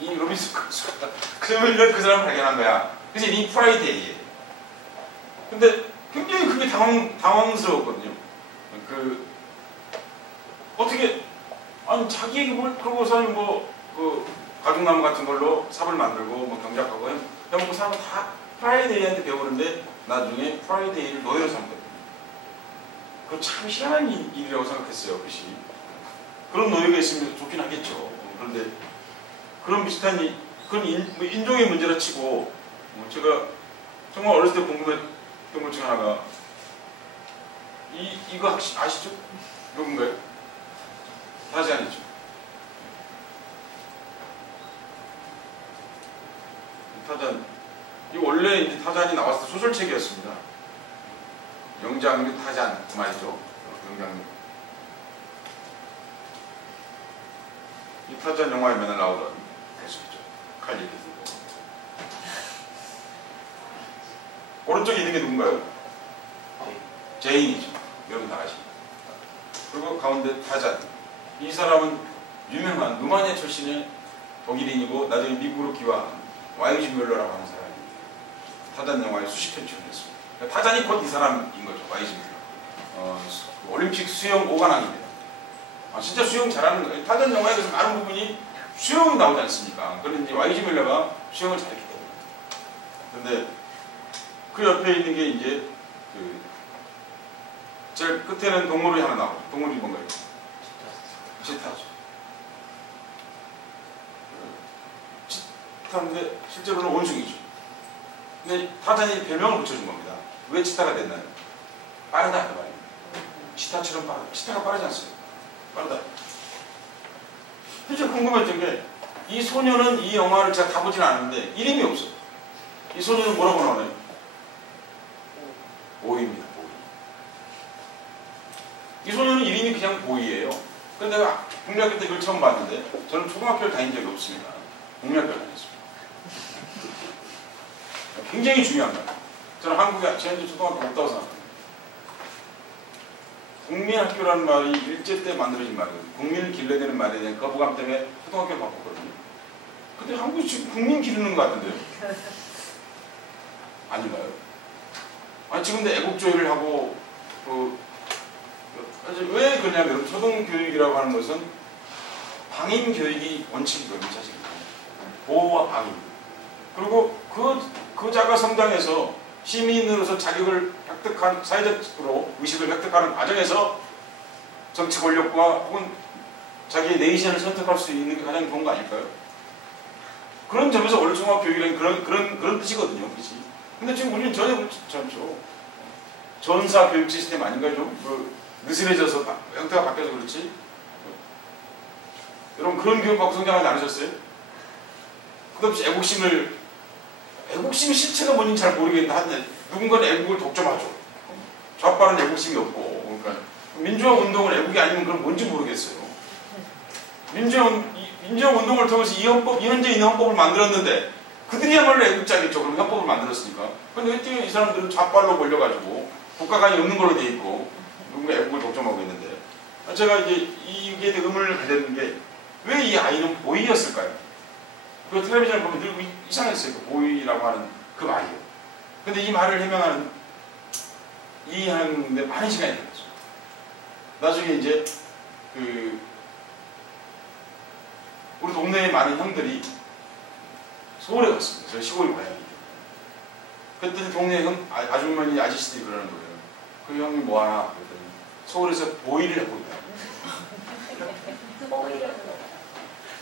이 로빈슨 크루소가 금요일날 그 사람을 발견한 거야. 그래서 이 프라이데이예요. 근데 굉장히 그게 당황스러웠거든요. 어떻게 아니 자기에게 뭘 그러고 사람이 가죽나무 같은 걸로 삽을 만들고 경작하고 해먹고 사람은 다 프라이데이한테 배우는데 나중에 프라이데이를 노예로 삼거든요. 그건 참 희한한 일이라고 생각했어요. 그것이. 그런 노예가 있으면 좋긴 하겠죠. 그런데 그런 비슷한 그건 인종의 문제라 치고 제가 정말 어렸을 때 궁금했던 것 중에 하나가 이거 아시죠? 누군가요? 타잔이죠. 타잔. 이 원래 이제 타잔이 나왔을 때 소설책이었습니다. 영장류 타잔 그 말이죠. 영장류. 이 타잔 영화에 맨날 나오던 가수이죠. 칼리드. 오른쪽에 있는 게 누군가요? 제인이죠. 여러분 다 아십니다. 그리고 가운데 타잔. 이 사람은 유명한 루마니아 출신의 독일인이고 나중에 미국으로 귀화한 와이즈 뮬러라고 하는 사람입니다. 타잔 영화에 수십 편 출연했습니다. 타잔이 곧 이 사람인 거죠. 와이즈 뮬러. 올림픽 수영 5관왕입니다. 진짜 수영 잘하는 거예요. 타잔 영화에 대해서 많은 부분이 수영이 나오지 않습니까? 그런데 이제 와이즈 뮬러가 수영을 잘했기 때문에. 그런데 그 옆에 있는 게 이제 제일 끝에는 동물이 하나 나오죠. 동물이 뭔가요? 치타죠. 치타인데 실제로는 원숭이죠. 근데 타잔이 별명을 붙여준 겁니다. 왜 치타가 됐나요? 빠르다 그 말입니다. 치타처럼 빠르다. 치타가 빠르지 않습니다. 빠르다. 진짜 궁금했던 게 이 소녀는 이 영화를 제가 다 보진 않았는데 이름이 없어요. 이 소녀는 뭐라고 나오나요? 보이입니다. 보이. 이 소녀는 이름이 그냥 보이예요. 근데 내가 국민학교 때 이걸 처음 봤는데 저는 초등학교를 다닌 적이 없습니다. 국민학교를 다녔습니다. 굉장히 중요한 거예요. 저는 한국에 제한테 초등학교 없다고 생각합니다. 국민학교라는 말이 일제 때 만들어진 말이거든요. 국민을 길러내는 말에 대한 거부감 때문에 초등학교를 바꿨거든요. 근데 한국이 지금 국민 기르는 것 같은데요? 아닌가요? 아니 지금도 애국조회를 하고 왜 그러냐면 초등교육이라고 하는 것은 방임교육이 원칙이거든요. 사실 보호와 방임. 그리고 그 자가 성장해서 시민으로서 자격을 획득한 사회적으로 의식을 획득하는 과정에서 정치 권력과 혹은 자기의 내의신을 선택할 수 있는 게 가장 좋은 거 아닐까요? 그런 점에서 원래 종합교육이라는 그런 뜻이거든요. 그렇지? 근데 지금 우리는 전혀 그렇지 않죠. 전사 교육 시스템 아닌가요? 좀 느슨해져서 형태가 바뀌어서 그렇지? 여러분 그런 교육받고 성장하지 않으셨어요? 끝없이 애국심의 실체가 뭔지 잘 모르겠는데 하여튼 누군가는 애국을 독점하죠. 좌파는 애국심이 없고 그러니까 민주화 운동은 애국이 아니면 그럼 뭔지 모르겠어요. 민주화 운동을 통해서 이 현재 있는 헌법을 만들었는데 그들이야말로 애국자겠죠. 그럼 헌법을 만들었으니까. 근데 왜 이 사람들은 좌빨로 걸려가지고 국가관이 없는 걸로 돼 있고 누군가 애국을 독점하고 있는데 제가 이제 이게 의문을 가졌는 게 왜 이 아이는 보이였을까요? 그 텔레비전을 보면 늘 이상했어요. 그 보이라고 하는 그 말이요. 근데 이 말을 해명하는 이해하는데 많은 시간이 걸렸어요. 나중에 이제 우리 동네에 많은 형들이 서울에 갔습니다. 저 시골 고향이기 때문에. 그때 동네 아주머니 아저씨들이 그러는 거예요. 그 형이 뭐하나? 그랬더니 서울에서 보이를 하고 있다.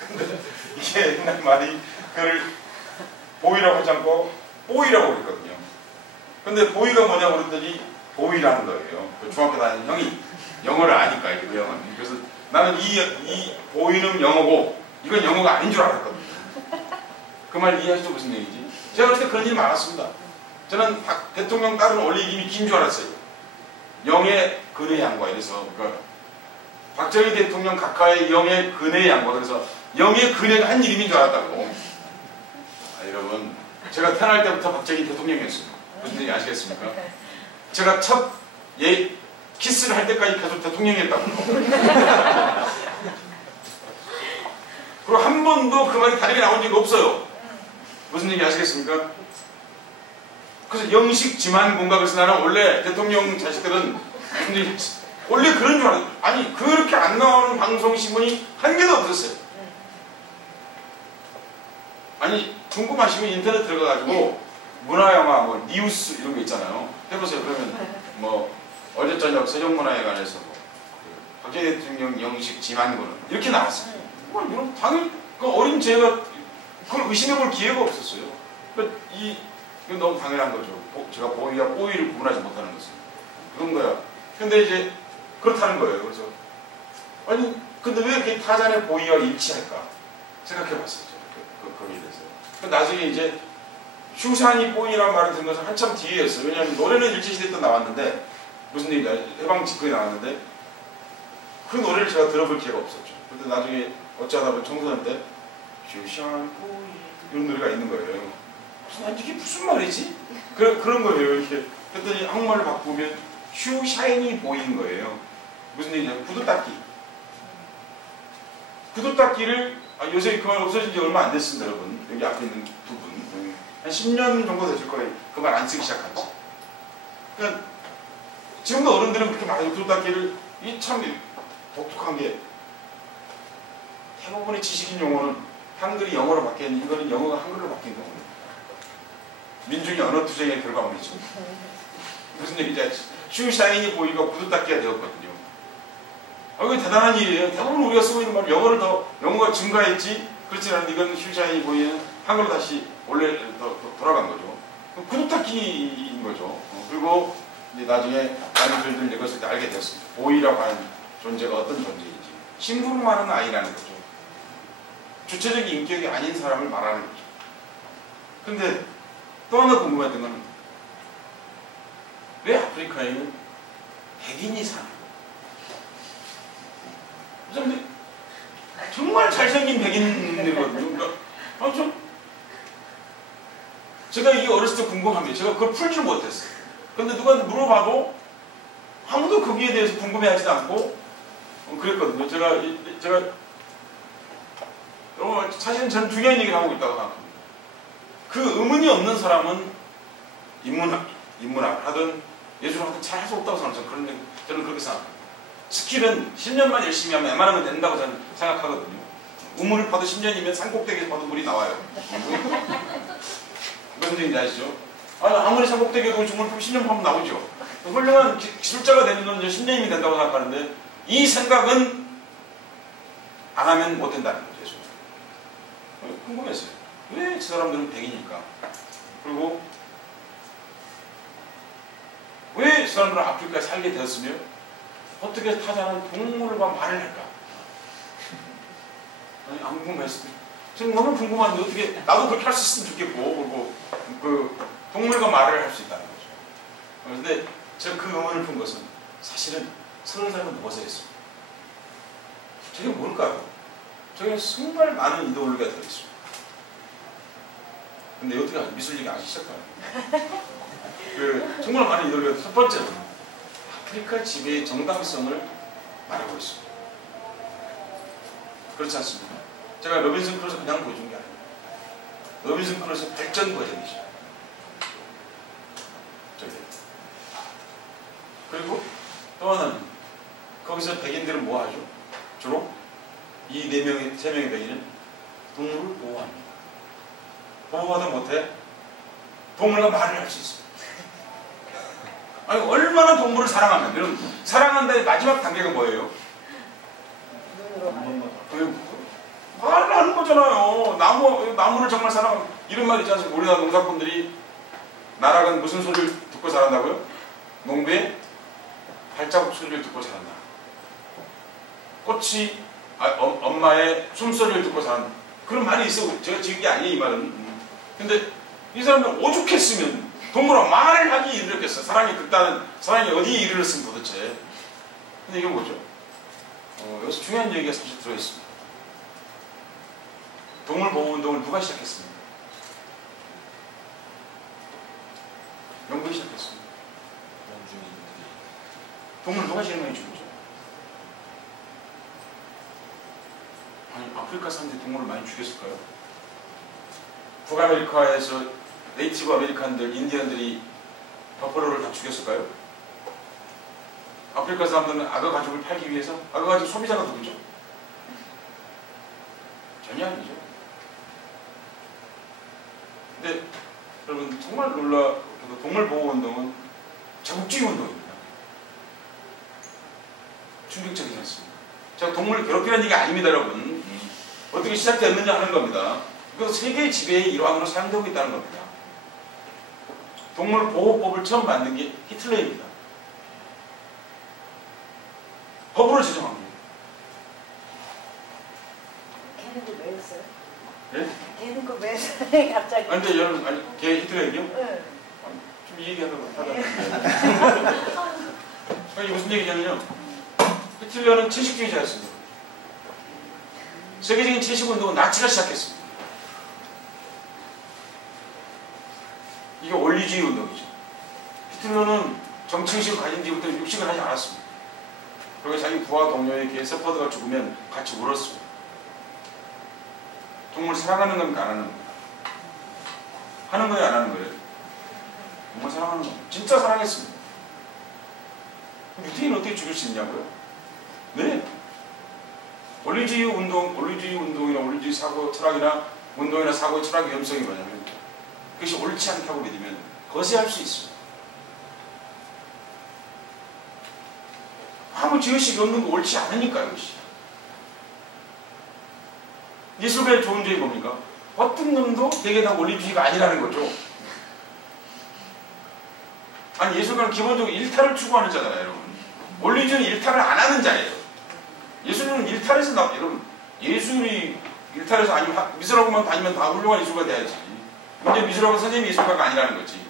근데 이게 옛날 말이 그걸 보이라고 하지 않고 뽀이라고 그랬거든요. 근데 보이가 뭐냐고 그랬더니 보이라는 거예요. 그 중학교 다니는 형이 영어를 아니까 이제 그 형은. 그래서 나는 이 보이는 영어고 이건 영어가 아닌 줄 알았거든요. 그 말 이해하시죠? 무슨 얘기지? 제가 그때 그런 일이 많았습니다. 저는 대통령 딸은 원래 이름이 긴 줄 알았어요. 영의 근의 양과 이래서 그러니까 박정희 대통령 각하의 영의 근의 양과 그래서 영의 근혜가 한 이름인 줄 알았다고. 여러분 제가 태어날 때부터 박정희 대통령이었어요. 무슨 얘기 아시겠습니까? 제가 첫 키스를 할 때까지 계속 대통령이었다고. 그리고 한 번도 그 말이 다르게 나온 적이 없어요. 무슨 얘기 아시겠습니까? 그래서 영식 지만 공각에서 나는 원래 대통령 자식들은 원래 그런 줄 알았어요. 아니 그렇게 안 나오는 방송 신문이 한 개도 없었어요. 아니 궁금하시면 인터넷 들어가가지고 문화영화 뭐 뉴스 이런 거 있잖아요. 해보세요. 그러면 뭐 어제 저녁 세종문화회관에서 뭐 박정희 대통령 영식 지만고는 이렇게 나왔어요. 이런 당연히 그 어린 제가 그걸 의심해볼 기회가 없었어요. 이건 너무 당연한 거죠. 제가 보위와 뽀위를 구분하지 못하는 것은 그런 거야. 근데 이제 그렇다는 거예요. 그래서 아니 근데 왜 이렇게 타잔의 보위와 일치할까 생각해봤었죠. 거기에 대해서. 나중에 이제 슈산이 뽀이라는 말을 듣는 것은 한참 뒤에였어요. 왜냐하면 노래는 일제시대 때 나왔는데 무슨 얘기냐 해방 직후에 나왔는데 그 노래를 제가 들어볼 기회가 없었죠. 근데 나중에 어쩌다 보면 청소년 때 슈산 뽀이 이런 노래가 있는 거예요. 그래서 이게 무슨 말이지? 그런 거예요. 이렇게 그랬더니 한국말을 바꾸면 슈샤이니 보인 거예요. 무슨 얘기냐 구두 닦기. 구두 닦기를 요새 그 말 없어진 지 얼마 안 됐습니다, 여러분. 여기 앞에 있는 두 분. 한 10년 정도 됐을 거예요. 그 말 안 쓰기 시작한 지. 그러니까 지금도 어른들은 그렇게 말해요. 구두 닦기를 이 참 독특한 게 대부분의 지식인 용어는 한글이 영어로 바뀌었는데 이거는 영어가 한글로 바뀐 경우입니다. 민중의 언어 투쟁의 결과물이죠. 무슨 얘기지? 슈샤인이 보이가 구두 닦기가 되었거든요. 이거 대단한 일이에요. 대부분 우리가 쓰고 있는 말 영어가 증가했지 그렇지 않은데 이건 슈샤인이 보이는 한글로 다시 원래 돌아간 거죠. 구두 닦기인 거죠. 그리고 이제 나중에 많은 글들을 읽었을 때 알게 되었습니다. 보이라고 하는 존재가 어떤 존재인지. 심부름하는 아이라는 거죠. 주체적인 인격이 아닌 사람을 말하는 거죠. 근데 또 하나 궁금했던 건 왜 아프리카에는 백인이 사는 거예요? 정말 잘생긴 백인이거든요. 그러니까 제가 이게 어렸을 때 궁금합니다. 제가 그걸 풀지를 못했어요. 근데 누구한테 물어봐도 아무도 거기에 대해서 궁금해하지도 않고 그랬거든요. 제가 사실은 저는 중요한 얘기를 하고 있다고 생각합니다. 그 의문이 없는 사람은 인문학을 하든 예술을 하든 잘 할 수 없다고 생각합니다. 저는 그렇게 생각합니다. 스킬은 10년만 열심히 하면 웬만하면 된다고 저는 생각하거든요. 우물을 파도 10년이면 산꼭대기에서 파도 물이 나와요. 무슨 얘기인지 아시죠? 아무리 산꼭대기에도 우물 10년 파면 나오죠. 훌륭한 기술자가 되는 건 10년이면 된다고 생각하는데 이 생각은 안 하면 못 된다는 거죠. 예술. 궁금했어요. 왜 저 사람들은 백이니까? 그리고 왜 저 사람들은 아프리카에 살게 되었으며 어떻게 타자는 동물과 말을 할까? 안 궁금했어요. 지금 너무 궁금한데 어떻게 나도 그렇게 할 수 있으면 좋겠고 그리고 그 동물과 말을 할 수 있다는 거죠. 그런데 제가 그 의문을 푼 것은 사실은 서른 살은 넘어서 했습니다. 저게 뭘까요? 저게 정말 많은 이데올로기가 들어있습니다. 근데 어떻게 미술 얘기 아직 시작하나요? 정말 많은 이데올로기가 첫 번째로는 아프리카 지배의 정당성을 말하고 있습니다. 그렇지 않습니까? 제가 로빈슨 크루소 그냥 보여준 게 아닙니다. 로빈슨 크루소 발전 과정이죠. 저게. 그리고 또 하나는 거기서 백인들은 뭐 하죠? 주로 이 3명의 백인은 동물을 보호합니다. 보호하다 못해 동물과 말을 할 수 있습니다. 아니 얼마나 동물을 사랑하면 이런 사랑한다의 마지막 단계가 뭐예요? 말을 하는 거잖아요. 나무를 정말 사랑하는 이런 말 있지 않습니까? 우리나라 농사꾼들이 나락은 무슨 소리를 듣고 자란다고요? 농부의 발자국 소리를 듣고 자란다. 꽃이 엄마의 숨소리를 듣고 자란다. 그런 말이 있어. 제가 지은 게 아니에요, 이 말은. 근데 이 사람들 오죽했으면 동물과 말을 하기 이르렀겠어. 사랑이 어디에 이르렀으면 도대체. 근데 이게 뭐죠? 여기서 중요한 얘기가 사실 들어있습니다. 동물보호운동을 누가 시작했습니까? 영국이 시작했습니다. 동물 누가 제일 많이 죽였죠? 아니, 아프리카 사람들이 동물을 많이 죽였을까요? 북아메리카에서 네이티브 아메리칸들, 인디언들이 버퍼로를 다 죽였을까요? 아프리카 사람들은 악어 가죽을 팔기 위해서? 악어 가죽 소비자가 누구죠? 전혀 아니죠. 근데 여러분 정말 놀랍게도 동물보호운동은 자국주의 운동입니다. 충격적이지 않습니까? 제가 동물을 괴롭히는 얘기가 아닙니다, 여러분. 어떻게 시작되었느냐 하는 겁니다. 이것도 세계의 지배의 일환으로 사용되고 있다는 겁니다. 동물보호법을 처음 만든 게 히틀러입니다. 법으로 제정한 거예요. 걔는 또 왜 했어요? 예? 걔는 그 왜 했어요? 갑자기. 아니, 근데 여러분, 아니, 걔 히틀러 얘기요? 네. 좀 이 얘기하다가 하다. 이게 무슨 얘기냐면요. 히틀러는 채식주의자였습니다. 세계적인 채식운동은 나치가 시작했습니다. 이게 원리주의 운동이죠. 히틀러는 정치의식을 가진 뒤부터 육식을 하지 않았습니다. 그리고 자기 부하 동료의 개 세퍼드가 죽으면 같이 울었습니다. 동물 사랑하는 겁니까? 안 하는 겁니까? 하는 거예요? 안 하는 거예요? 정말 사랑하는 겁니다. 진짜 사랑했습니다. 유태인 어떻게 죽일 수 있냐고요? 네. 원리주의 운동이나 원리주의 사고 철학이나 운동이나 사고의 철학의 위험성이 뭐냐면 그것이 옳지 않다고 믿으면 거세할 수 있습니다. 아무 죄의식이 없는 거 옳지 않으니까요, 이것이. 예술가의 좋은 점이 뭡니까? 어떤 놈도 되게 다 원리주의가 아니라는 거죠. 아니, 예술가는 기본적으로 일탈을 추구하는 자잖아요, 여러분. 원리주의는 일탈을 안 하는 자예요. 예술은 일탈에서 여러분, 예술이 일탈에서 아니면 미술학원만 다니면 다 훌륭한 예술가 돼야지. 문제 미술학원 선생님이 예술가가 아니라는 거지.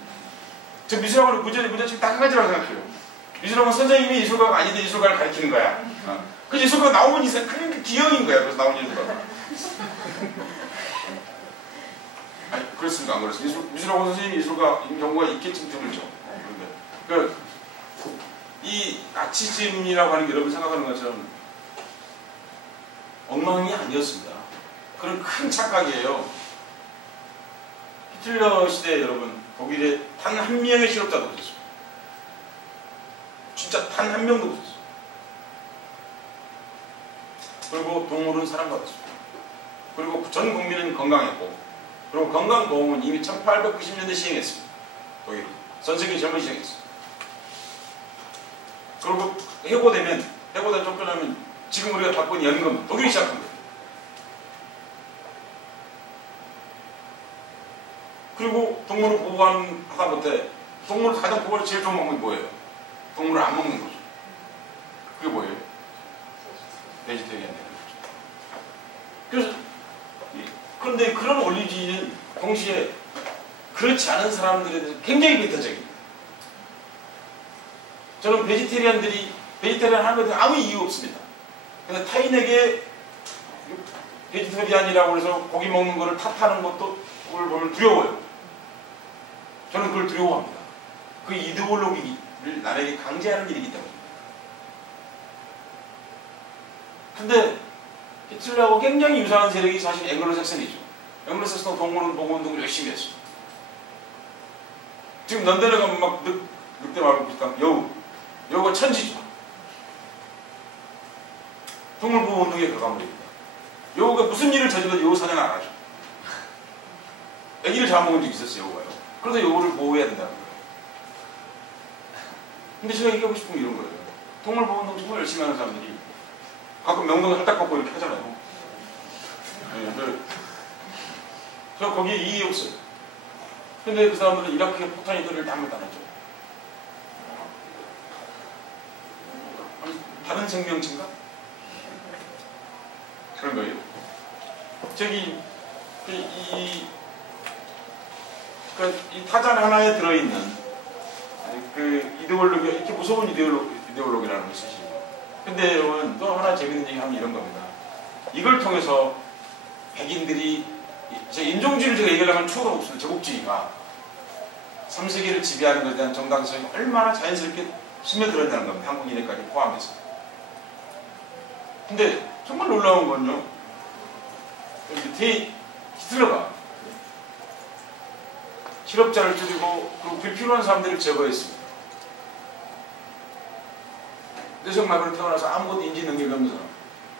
저 미술학원의 문제 지금 딱 한 가지라고 생각해요. 미술학원 선생님이 예술가가 아닌데 예술가를 가르치는 거야. 그 예술가 나오면 이상 그냥 기형인 거야. 그래서 나온 예술가가. 아니, 그렇습니까? 안 그렇습니까? 미술학원 선생님이 예술가인 경우가 있겠지 드물죠. 그런데 이 나치즘이라고 하는 게 여러분 생각하는 것처럼 엉망이 아니었습니다. 그런 큰 착각이에요. 히틀러 시대에 여러분 독일에 단 한 명의 실업자도 없었어요. 진짜 단 한 명도 없었어요. 그리고 동물은 사랑받았습니다. 그리고 전 국민은 건강했고, 그리고 건강보험은 이미 1890년대 시행했습니다. 독일은 전 세계 젊은 시행했습니다. 그리고 해고다 쫓겨나면 지금 우리가 받고 있는 연금 독일이 시작한 거예요. 그리고 동물을 보호하는 하다못해 동물을 가장 보호를 제일 좋은 방법이 뭐예요? 동물을 안 먹는 거죠. 그게 뭐예요? 베지테리안 되는 거죠. 그래서 그런데 그런 원리주의는 동시에 그렇지 않은 사람들에 대해서 굉장히 배타적입니다. 저는 베지테리안 하는 것에 아무 이유 없습니다. 근데 타인에게 베지테리안이라고 해서 고기 먹는 거를 탓하는 것도 그걸 보면 두려워요. 저는 그걸 두려워합니다. 그 이데올로기를 나에게 강제하는 일이기 때문에. 근데 히틀러하고 굉장히 유사한 세력이 사실 앵글로색슨이죠. 앵글로색슨은 동물은 보호운동을 열심히 했습니다. 지금 런던에 가면 막 늑대 말고 비슷한 여우가 천지죠. 동물보호운동의 결과물입니다. 여우가 무슨 일을 저질러도 여우 사냥을 안 하죠. 애기를 잡아먹은 적이 있었어요, 여우가요. 그래서 여우를 보호해야 된다는 거예요. 근데 제가 얘기하고 싶은 게 이런 거예요. 동물보호운동 정말 열심히 하는 사람들이 가끔 명동을 헐딱 걷고 이렇게 하잖아요. 네, 저 거기에 이익이 없어요. 근데 그 사람들은 이라크의 폭탄이 들을 때 아무것도 안 하죠. 아니, 다른 생명체인가? 그런 거예요. 저기 이 타잔 하나에 들어있는 그 이데올로기, 이렇게 무서운 이데올로기라는 것이 사실 근데 여러분 또 하나 재밌는 얘기 하면 이런 겁니다. 이걸 통해서 백인들이 제 인종주의를 제가 얘기하려면 추호가 없습니다. 제국주의가 3세계를 지배하는 것에 대한 정당성이 얼마나 자연스럽게 스며들었다는 겁니다. 한국인에까지 포함해서. 근데 정말 놀라운 건요. 밑에 히틀러가 실업자를 줄이고 그리고 불필요한 사람들을 제거했습니다. 뇌성마비로 태어나서 아무것도 인지 능력이 없는 사람.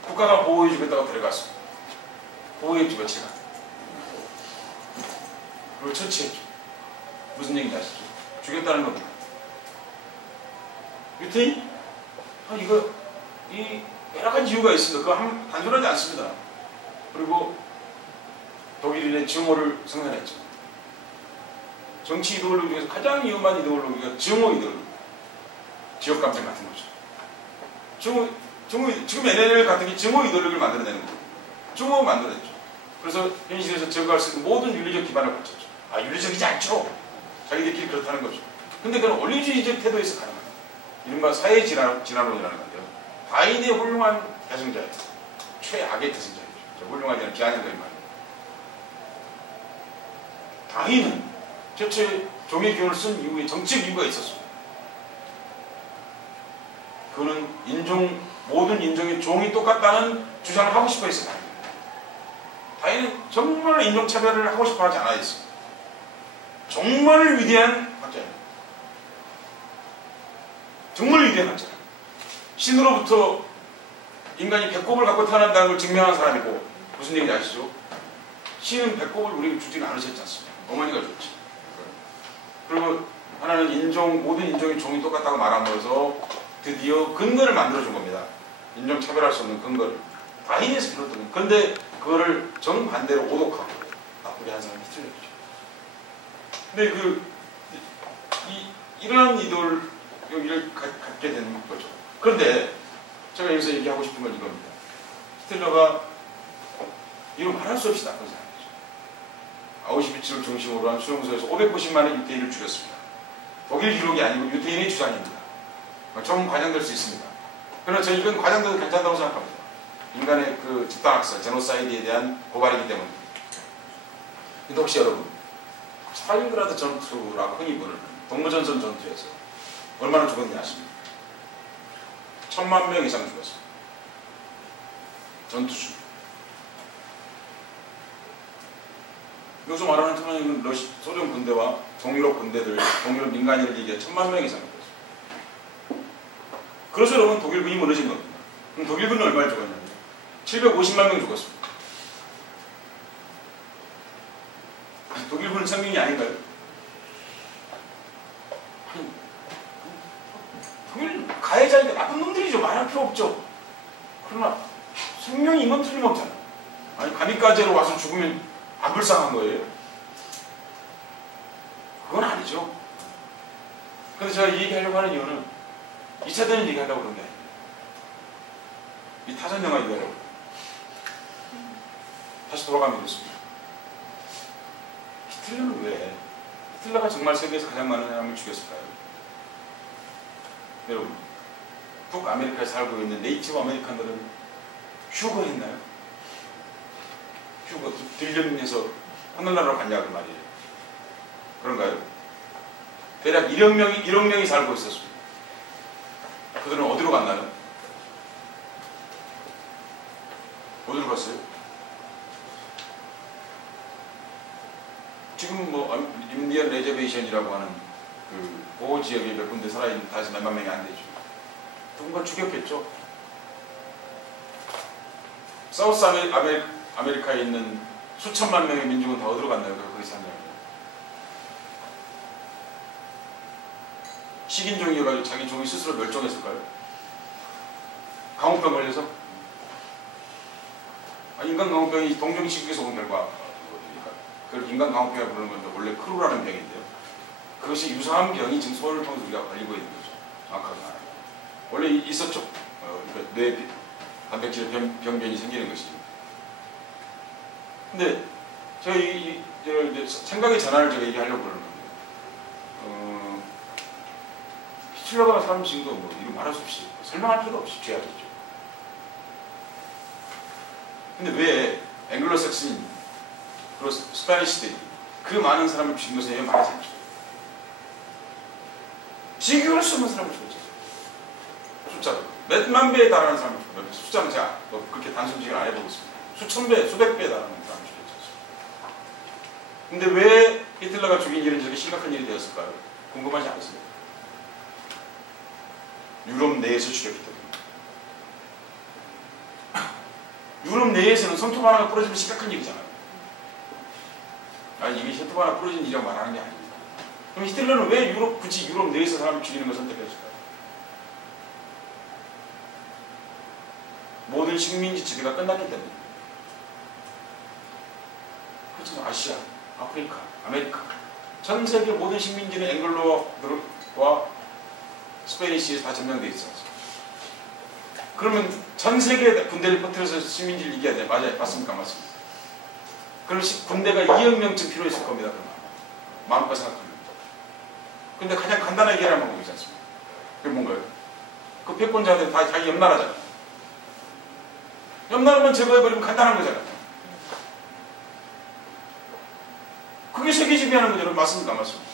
국가가 보호해주겠다고 데려갔습니다. 보호해주고 제가. 그리고 처치했죠. 무슨 얘기인지 아시죠? 죽였다는 겁니다. 유태인? 이 여러 가지 이유가 있습니다. 그거 단순하지 않습니다. 그리고 독일인의 증오를 생산했죠. 정치 이데올로기 중에서 가장 위험한 이데올로기가 증오 이데올로기. 지역 감정 같은 거죠. 지금 NLL 같은 게 증오 이데올로기를 만들어내는 거예요. 증오 만들어냈죠. 그래서 현실에서 제거할 수 있는 모든 윤리적 기반을 갖췄죠. 윤리적이지 않죠. 자기들끼리 그렇다는 거죠. 근데 그건 원리주의적 태도에서 가능합니다. 이른바 사회진화론이라는 건데요. 다인의 훌륭한 대승자예요. 최악의 대승자예요. 훌륭하지 않은 비아냥거린 말이에요. 다인은 최초의 종의 기원을 쓴 이후에 정치적 이유가 있었습니다. 그거는 모든 인종의 종이 똑같다는 주장을 하고 싶어 했어요. 다인은 정말 인종차별을 하고 싶어 하지 않아 했어요. 정말 위대한 학자예요. 정말 위대한 학자. 신으로부터 인간이 배꼽을 갖고 태어난다는 걸 증명한 사람이고, 무슨 얘기인지 아시죠? 신은 배꼽을 우리에게 주지 않으셨지 않습니까? 어머니가 줬지. 그리고 하나는 모든 인종의 종이 똑같다고 말함으로써 드디어 근거를 만들어준 겁니다. 인종 차별할 수 없는 근거를. 다인에서 비롯된. 그런데 그거를 정반대로 오독하고 나쁘게 한 사람이 히틀러죠. 근데 이러한 이데올로기를 갖게 되는 거죠. 그런데 제가 여기서 얘기하고 싶은 건 이겁니다. 히틀러가 이루 말할 수 없이 나쁜 사람이죠. 아우슈비츠를 중심으로 한 수용소에서 590만의 유태인을 죽였습니다. 독일 기록이 아니고 유태인의 주장입니다. 좀 과장될 수 있습니다. 그러나 저는 이건 과장돼도 괜찮다고 생각합니다. 인간의 그 집단학살, 제노사이드에 대한 고발이기 때문에. 근데 혹시 여러분, 스탈린그라드 전투라고 흔히 부르는 동부전선 전투에서 얼마나 죽었는지 아십니까? 1000만 명 이상 죽었어요. 전투 중. 여기서 말하는 1000만 명은 소련 군대와 동유럽 군대들, 동유럽 민간인을 얘기해 1000만 명 이상 죽었어요. 그래서 여러분 독일군이 무너진 겁니다. 그럼 독일군은 얼마나 죽었냐면 750만 명 죽었습니다. 독일군은 상민이 아닌가요? 독일 가해자니까 나쁜 놈들이죠. 말할 필요 없죠. 그러나 생명이 이건 틀림없잖아요. 아니 가미까지로 와서 죽으면 안 불쌍한 거예요? 그건 아니죠. 그래서 제가 이 얘기하려고 하는 이유는 2차 대전 얘기하려고 그런 게 아니에요. 이 타전 영화 얘기하려고. 다시 돌아가면 됐습니다. 히틀러는 왜? 히틀러가 정말 세계에서 가장 많은 사람을 죽였을까요? 여러분, 북아메리카에 살고 있는 네이티브 아메리칸들은 휴거 했나요? 휴거, 들령에서 하늘나라로 갔냐 그 말이에요. 그런가요? 대략 1억 명이 살고 있었습니다. 그들은 어디로 갔나요? 어디로 갔어요? 지금 인디언 레저베이션이라고 하는 그 보호 지역에 몇 군데 살아있는 다시 몇만 명이 안 되죠. 누군가 죽였겠죠. 사우스 아메리카에 있는 수천만 명의 민중은 다 어디로 갔나요? 거기 사냐고. 식인종이어가지고 자기 종이 스스로 멸종했을까요? 강우병 걸려서? 인간 강우병이 동종식에서 온 결과. 그걸 인간 강우병이라고 부르는 건데 원래 크루라는 병인데요. 그것이 유사한 병이 지금 소를 통해서 우리가 걸리고 있는 거죠. 정확하게 말하면. 원래 있었죠. 그러니까 뇌 단백질 병변이 생기는 것이. 근데 제가 이제 생각의 전환을 제가 얘기하려고 그러는 건데요. 히틀러가 사람 지은 거 이거 말할 수 없이 설명할 필요가 없이 죄아졌죠. 근데 왜 앵글로색슨 그리고 스파니시들이 그 많은 사람을 죽인 것은 왜 말하지 않죠? 비교할 수 없는 사람을 죽였죠. 숫자로. 몇만 배에 달하는 사람을 죽였죠. 숫자는 제가 그렇게 단순 지기를 안 해보고 있습니다. 수천 배, 수백 배에 달하는 사람을 죽였죠. 근데 왜 히틀러가 죽인 일은 저렇게 심각한 일이 되었을까요? 궁금하지 않으세요? 유럽 내에서 죽였기 때문에. 유럽 내에서는 손톱 하나가 부러지면 심각한 일이잖아요. 아니, 이게 손톱 하나 부러진 일이라고 말하는 게 아닙니다. 그럼 히틀러는 왜 굳이 유럽 내에서 사람을 죽이는 걸 선택했을까요? 모든 식민지 지배가 끝났기 때문에. 그렇죠. 아시아, 아프리카, 아메리카. 전 세계 모든 식민지는 앵글로와 스페니시에서 다 점령되어 있어요. 그러면 전 세계에 군대를 퍼뜨려서 식민지를 이겨야 돼. 맞아요. 맞습니까? 맞습니다. 그럼 군대가 2억 명쯤 필요했을 겁니다. 그러면. 마음껏 생각합니다. 근데 가장 간단하게 얘기하는 방법이 있지 않습니까? 그게 뭔가요? 그 패권자들은 다 자기 옆나라잖아요. 옆나라만 제거해버리면 간단한 거잖아요. 그게 세계 지배하는 거죠. 맞습니까? 맞습니다.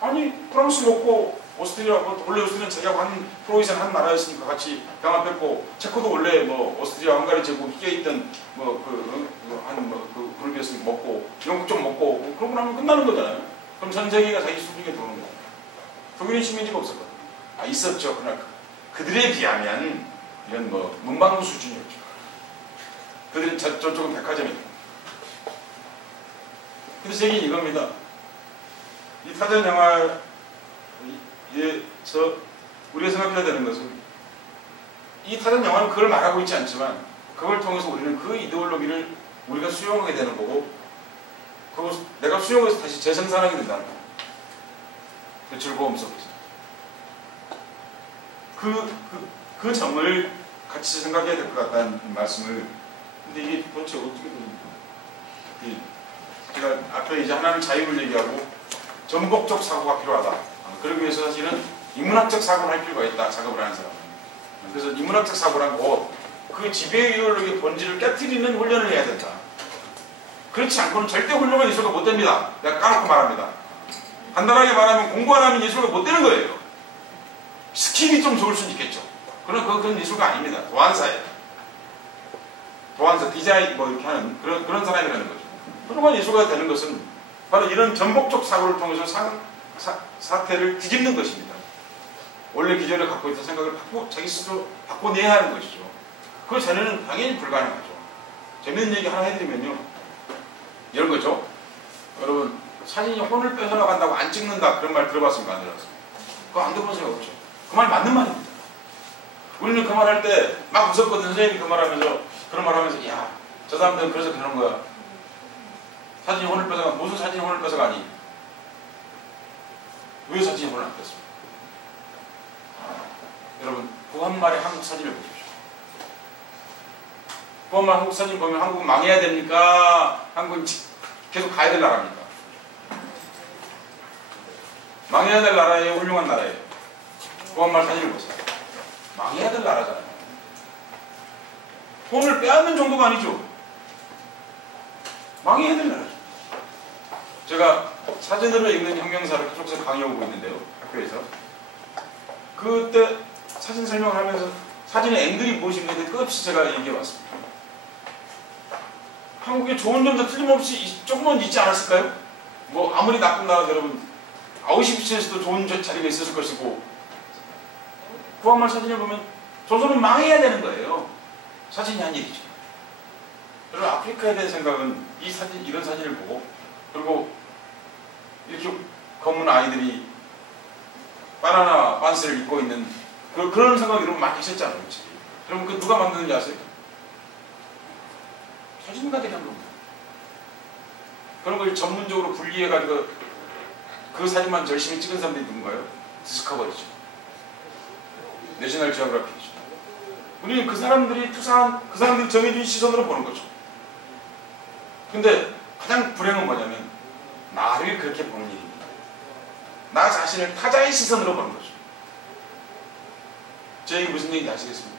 아니, 프랑스 먹고 오스트리아, 원래 오스트리아는 자기하고 한 프로이센 한 나라였으니까 같이 병합했고, 체코도 원래 뭐 오스트리아, 헝가리 제국 끼어있던 그 그룹이었으니까 먹고, 영국 좀 먹고, 그러고 나면 끝나는 거잖아요. 그럼 전 세계가 자기 수중에 들어오는 거예요. 독일인 식민지가 없었거든요. 아, 있었죠. 그러나 그들에 비하면 이런 문방구 수준이었죠. 그들은 저쪽은 백화점이에요. 그래서 얘기는 이겁니다. 이 타전 영화에서 우리가 생각해야 되는 것은 이 타전 영화는 그걸 말하고 있지 않지만 그걸 통해서 우리는 그 이데올로기를 우리가 수용하게 되는 거고 그리고 내가 수용해서 다시 재생산하게 된다는 거예요. 그 즐거움 속에서. 그 점을 같이 생각해야 될 것 같다는 말씀을. 근데 이게 도대체 어떻게 됩니까? 제가 앞에 이제 하나는 자유를 얘기하고 전복적 사고가 필요하다. 그러기 위해서 사실은 인문학적 사고를 할 필요가 있다. 작업을 하는 사람은. 그래서 인문학적 사고란 그 지배 이데올로기의 본질을 깨트리는 훈련을 해야 된다. 그렇지 않고는 절대 훌륭한 예술가 못 됩니다. 내가 까놓고 말합니다. 간단하게 말하면 공부 안 하면 예술가 못 되는 거예요. 스킬이 좀 좋을 수는 있겠죠. 그러나 그건 예술가 아닙니다. 도안사예요. 도안사, 디자인 이렇게 하는 그런 사람이라는 거죠. 훌륭한 예술가가 되는 것은 바로 이런 전복적 사고를 통해서 사태를 뒤집는 것입니다. 원래 기존에 갖고 있던 생각을 자기 스스로 바꿔내야 하는 것이죠. 그 전에는 당연히 불가능하죠. 재밌는 얘기 하나 해드리면요. 이런 거죠. 여러분, 사진이 혼을 뺏어나간다고 안 찍는다. 그런 말 들어봤습니까? 안 들어봤습니까? 그거 안 들어본 생각 없죠. 그 말 맞는 말입니다. 우리는 그 말 할 때 막 웃었거든. 선생님이 그 말 하면서, 그런 말 하면서, 야, 저 사람들은 그래서 그런 거야. 사진이 혼을 뺏어가, 무슨 사진이 혼을 뺏어가니? 왜 사진이 혼을 안 뺐습니까? 여러분, 구한말의 한국 사진을 보십시오. 구한말 한국 사진 보면 한국은 망해야 됩니까? 한국은 계속 가야 될 나라입니까? 망해야 될 나라예요? 훌륭한 나라예요? 구한말 사진을 보세요. 망해야 될 나라잖아요. 혼을 빼앗는 정도가 아니죠. 망해야 될 나라죠. 제가 사진으로 읽는 혁명사를 계속해서 강의하고 있는데요. 학교에서. 그때 사진 설명을 하면서 사진의 앵글이 무엇인가에 끝없이 제가 얘기해봤습니다. 한국에 좋은 점도 틀림없이 조금은 있지 않았을까요? 뭐 아무리 나쁜 나라도 여러분 아우슈비츠에서도 좋은 자리가 있었을 것이고 구한말 사진을 보면 조선은 망해야 되는 거예요. 사진이 한 일이죠. 여러분 아프리카에 대한 생각은 이런 사진을 보고 그리고 이렇게 검은 아이들이 바나나 반스를 입고 있는 그런 생각이 여러분 많이 하셨잖아요. 그치? 여러분 그 누가 만드는지 아세요? 사진가들이 한 겁니다. 그런 걸 전문적으로 분리해가지고 그 사진만 열심히 찍은 사람들이 누군가요? 디스커버리죠. 내셔널 지오그래피죠. 우리는 그 사람들이 정해준 시선으로 보는 거죠. 근데 가장 불행한 뭐냐면 나를 그렇게 보는 일입니다. 나 자신을 타자의 시선으로 보는 거죠. 제 얘기 무슨 얘기인지 아시겠습니까?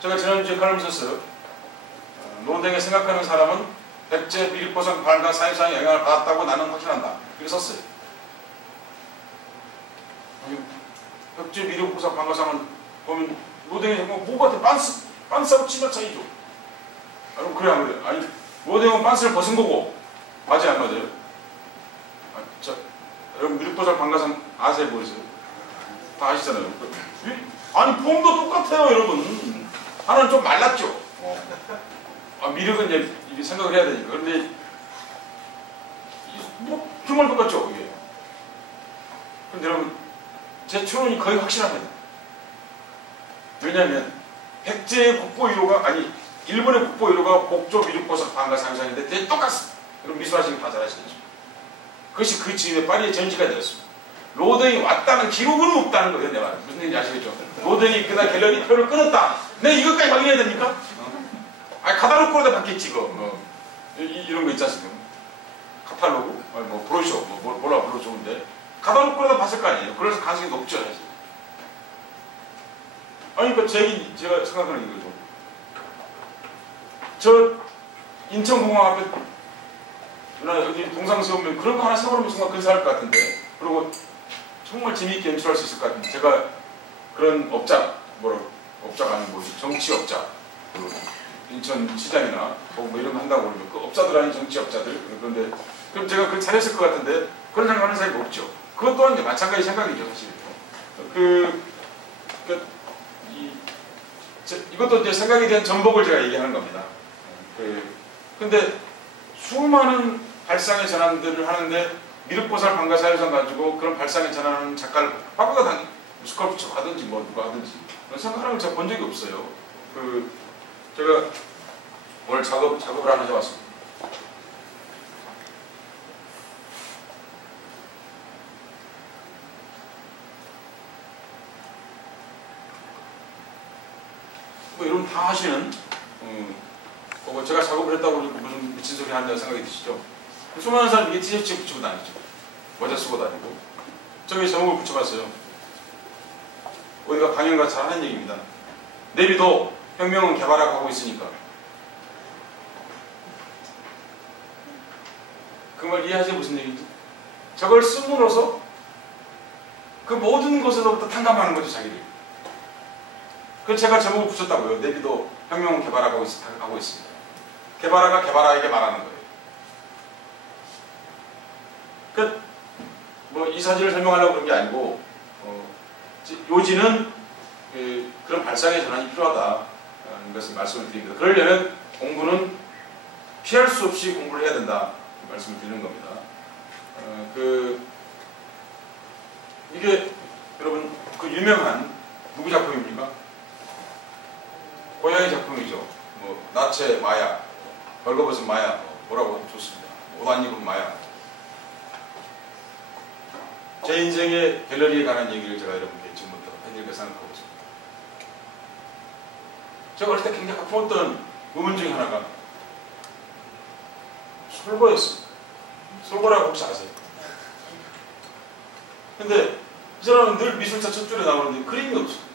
제가 지난주에 칼럼 썼어요. 노댕이 생각하는 사람은 백제 미륵보살 발가 사유상에 영향을 받았다고 나는 확신한다. 이렇게 썼어요. 아니, 백제 미륵보살 발가상은 보면 노댕이 뭐가 빤스하고 치마 차이죠. 여러분 그래 안 그래? 아니 노댕이는 빤스를 벗은 거고 맞아요 안 맞아요? 여러분 미륵보살 방가상 아세요 모르세요? 다 아시잖아요. 아니 폼도 똑같아요 여러분. 하나는 좀 말랐죠. 미륵은 이제 생각을 해야 되니까. 그런데 뭐 정말 똑같죠 이게. 근데 여러분 제 추론이 거의 확실합니다. 왜냐하면 백제의 국보 1호가 아니 일본의 국보 1호가 복조 미륵보살 방가상상인데 되게 똑같습니다. 여러분 미술하시는 다 잘 아시겠죠. 그것이 그 즈음에 파리에 전시가 되었습니다. 로댕이 왔다는 기록은 없다는 거예요. 내가 무슨 얘기인지 아시겠죠? 로댕이 그날 갤러리 표를 끊었다. 내가 이것까지 확인해야 됩니까? 아니 카탈로그로다 받겠지 이거. 이런 거 있지 않습니까? 카탈로그? 아니, 뭐 브로셔 뭐라 불러 좋은데 카탈로그로다 봤을 거 아니에요. 그래서 가능성이 높죠 사실. 아니 그러니까 제가 생각하는 이거죠. 저 인천공항 앞에 여기 동상 세우면 그런 거 하나 세워놓으면 정말 근사할 것 같은데, 그리고 정말 재미있게 연출할 수 있을 것 같은데, 제가 그런 업자가 아닌 뭐지, 정치업자, 인천시장이나 뭐 이런 거 한다고 그러면 그 업자들 아닌 정치업자들, 그런데 그럼 제가 그걸 잘했을 것 같은데 그런 생각하는 사람이 없죠. 그것 또한 마찬가지 생각이죠 사실. 이것도 이제 생각에 대한 전복을 제가 얘기하는 겁니다. 근데 수많은 발상의 전환들을 하는데 미륵보살 방가사유상 가지고 그런 발상의 전환하는 작가를 바꾸가 당해 스컬프처 하든지 뭐 누가 하든지 그런 생각하는 걸 제가 본 적이 없어요. 제가 오늘 작업을 하나 해왔습니다. 뭐 이런 다 하시는 제가 작업을 했다고 무슨 미친 소리 한다는 생각이 드시죠? 수많은 사람이 이게 티셔츠 붙이고 다니죠. 모자 쓰고 다니고. 저기 제목을 붙여봤어요. 어디가 강연가 잘 하는 얘기입니다. 내비도 혁명은 개발하고 있으니까. 그 말 이해하세요? 무슨 얘기인지? 저걸 씀으로써 그 모든 것에서부터 탕감하는 거죠, 자기를. 그래서 제가 제목을 붙였다고요. 내비도 혁명은 개발하고 있습니다. 개발하가 개발하에게 말하는 거예요. 뭐 이 사진을 설명하려고 그런 게 아니고 요지는 그런 발상의 전환이 필요하다는 것을 말씀을 드립니다. 그러려면 공부는 피할 수 없이 공부를 해야 된다 말씀을 드리는 겁니다. 이게 여러분 그 유명한 누구 작품입니까? 고양이 작품이죠. 뭐 나체 마야, 벌거벗은 마야, 뭐라고 좋습니다. 옷 안 입은 마야. 제 인생의 갤러리에 관한 얘기를 제가 여러분께 지금부터 해드릴까 생각하고 있습니다. 제가 어릴 때 굉장히 품었던 의문 중에 하나가 솔고였습니다. 솔고라고 혹시 아세요? 근데 이 사람은 늘 미술사 첫 줄에 나오는데 그림이 없어요.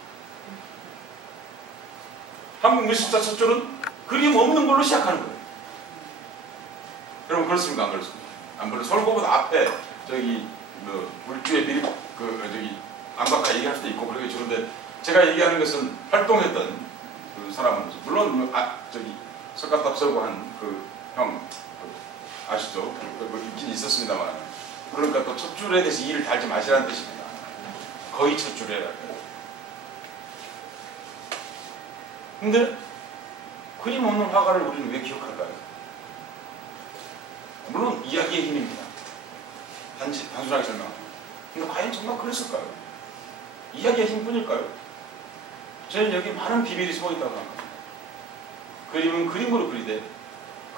한국 미술사 첫 줄은 그림 없는 걸로 시작하는 거예요. 여러분 그렇습니까? 안 그렇습니까? 안 그렇습니까? 솔고보다 앞에 저기 물주의 미리 안박하 얘기할 수도 있고 그러겠죠. 그런데 제가 얘기하는 것은 활동했던 그 사람은 물론 석가탑 서고 한 그 형 아시죠? 있긴 있었습니다만 그러니까 또 첫 줄에 대해서 이를 달지 마시라는 뜻입니다. 거의 첫 줄에. 근데 그림 없는 화가를 우리는 왜 기억할까요? 물론 이야기의 힘입니다. 단순하게 설명합니다. 근데 과연 정말 그랬을까요? 이야기의 힘뿐일까요? 저는 여기 많은 비밀이 숨어있다고 합니다. 그림은 그림으로 그리되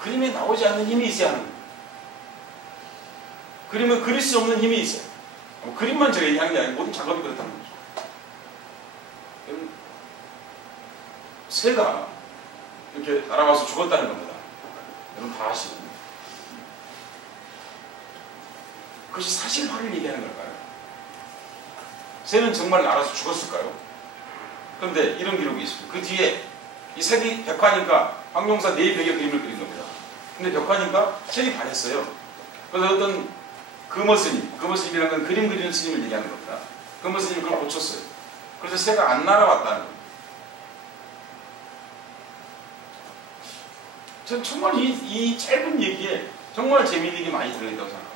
그림에 나오지 않는 힘이 있어야 하는 거예요. 그림은 그릴 수 없는 힘이 있어요. 그림만 제가 얘기하는 게 아니고 모든 작업이 그렇다는 거죠. 새가 이렇게 날아와서 죽었다는 겁니다. 여러분 다 아시는. 그것이 사실화를 얘기하는 걸까요? 새는 정말 날아서 죽었을까요? 그런데 이런 기록이 있습니다. 그 뒤에 이 색이 벽화니까 황룡사 네 벽에 그림을 그린 겁니다. 근데 벽화니까 색이 반했어요. 그래서 어떤 금어스님이라는 건 그림 그리는 스님을 얘기하는 겁니다. 금어스님이 그걸 고쳤어요. 그래서 새가 안 날아왔다는 겁니다. 전 정말 이 짧은 얘기에 정말 재미있는 게 많이 들어있다고 생각합니다.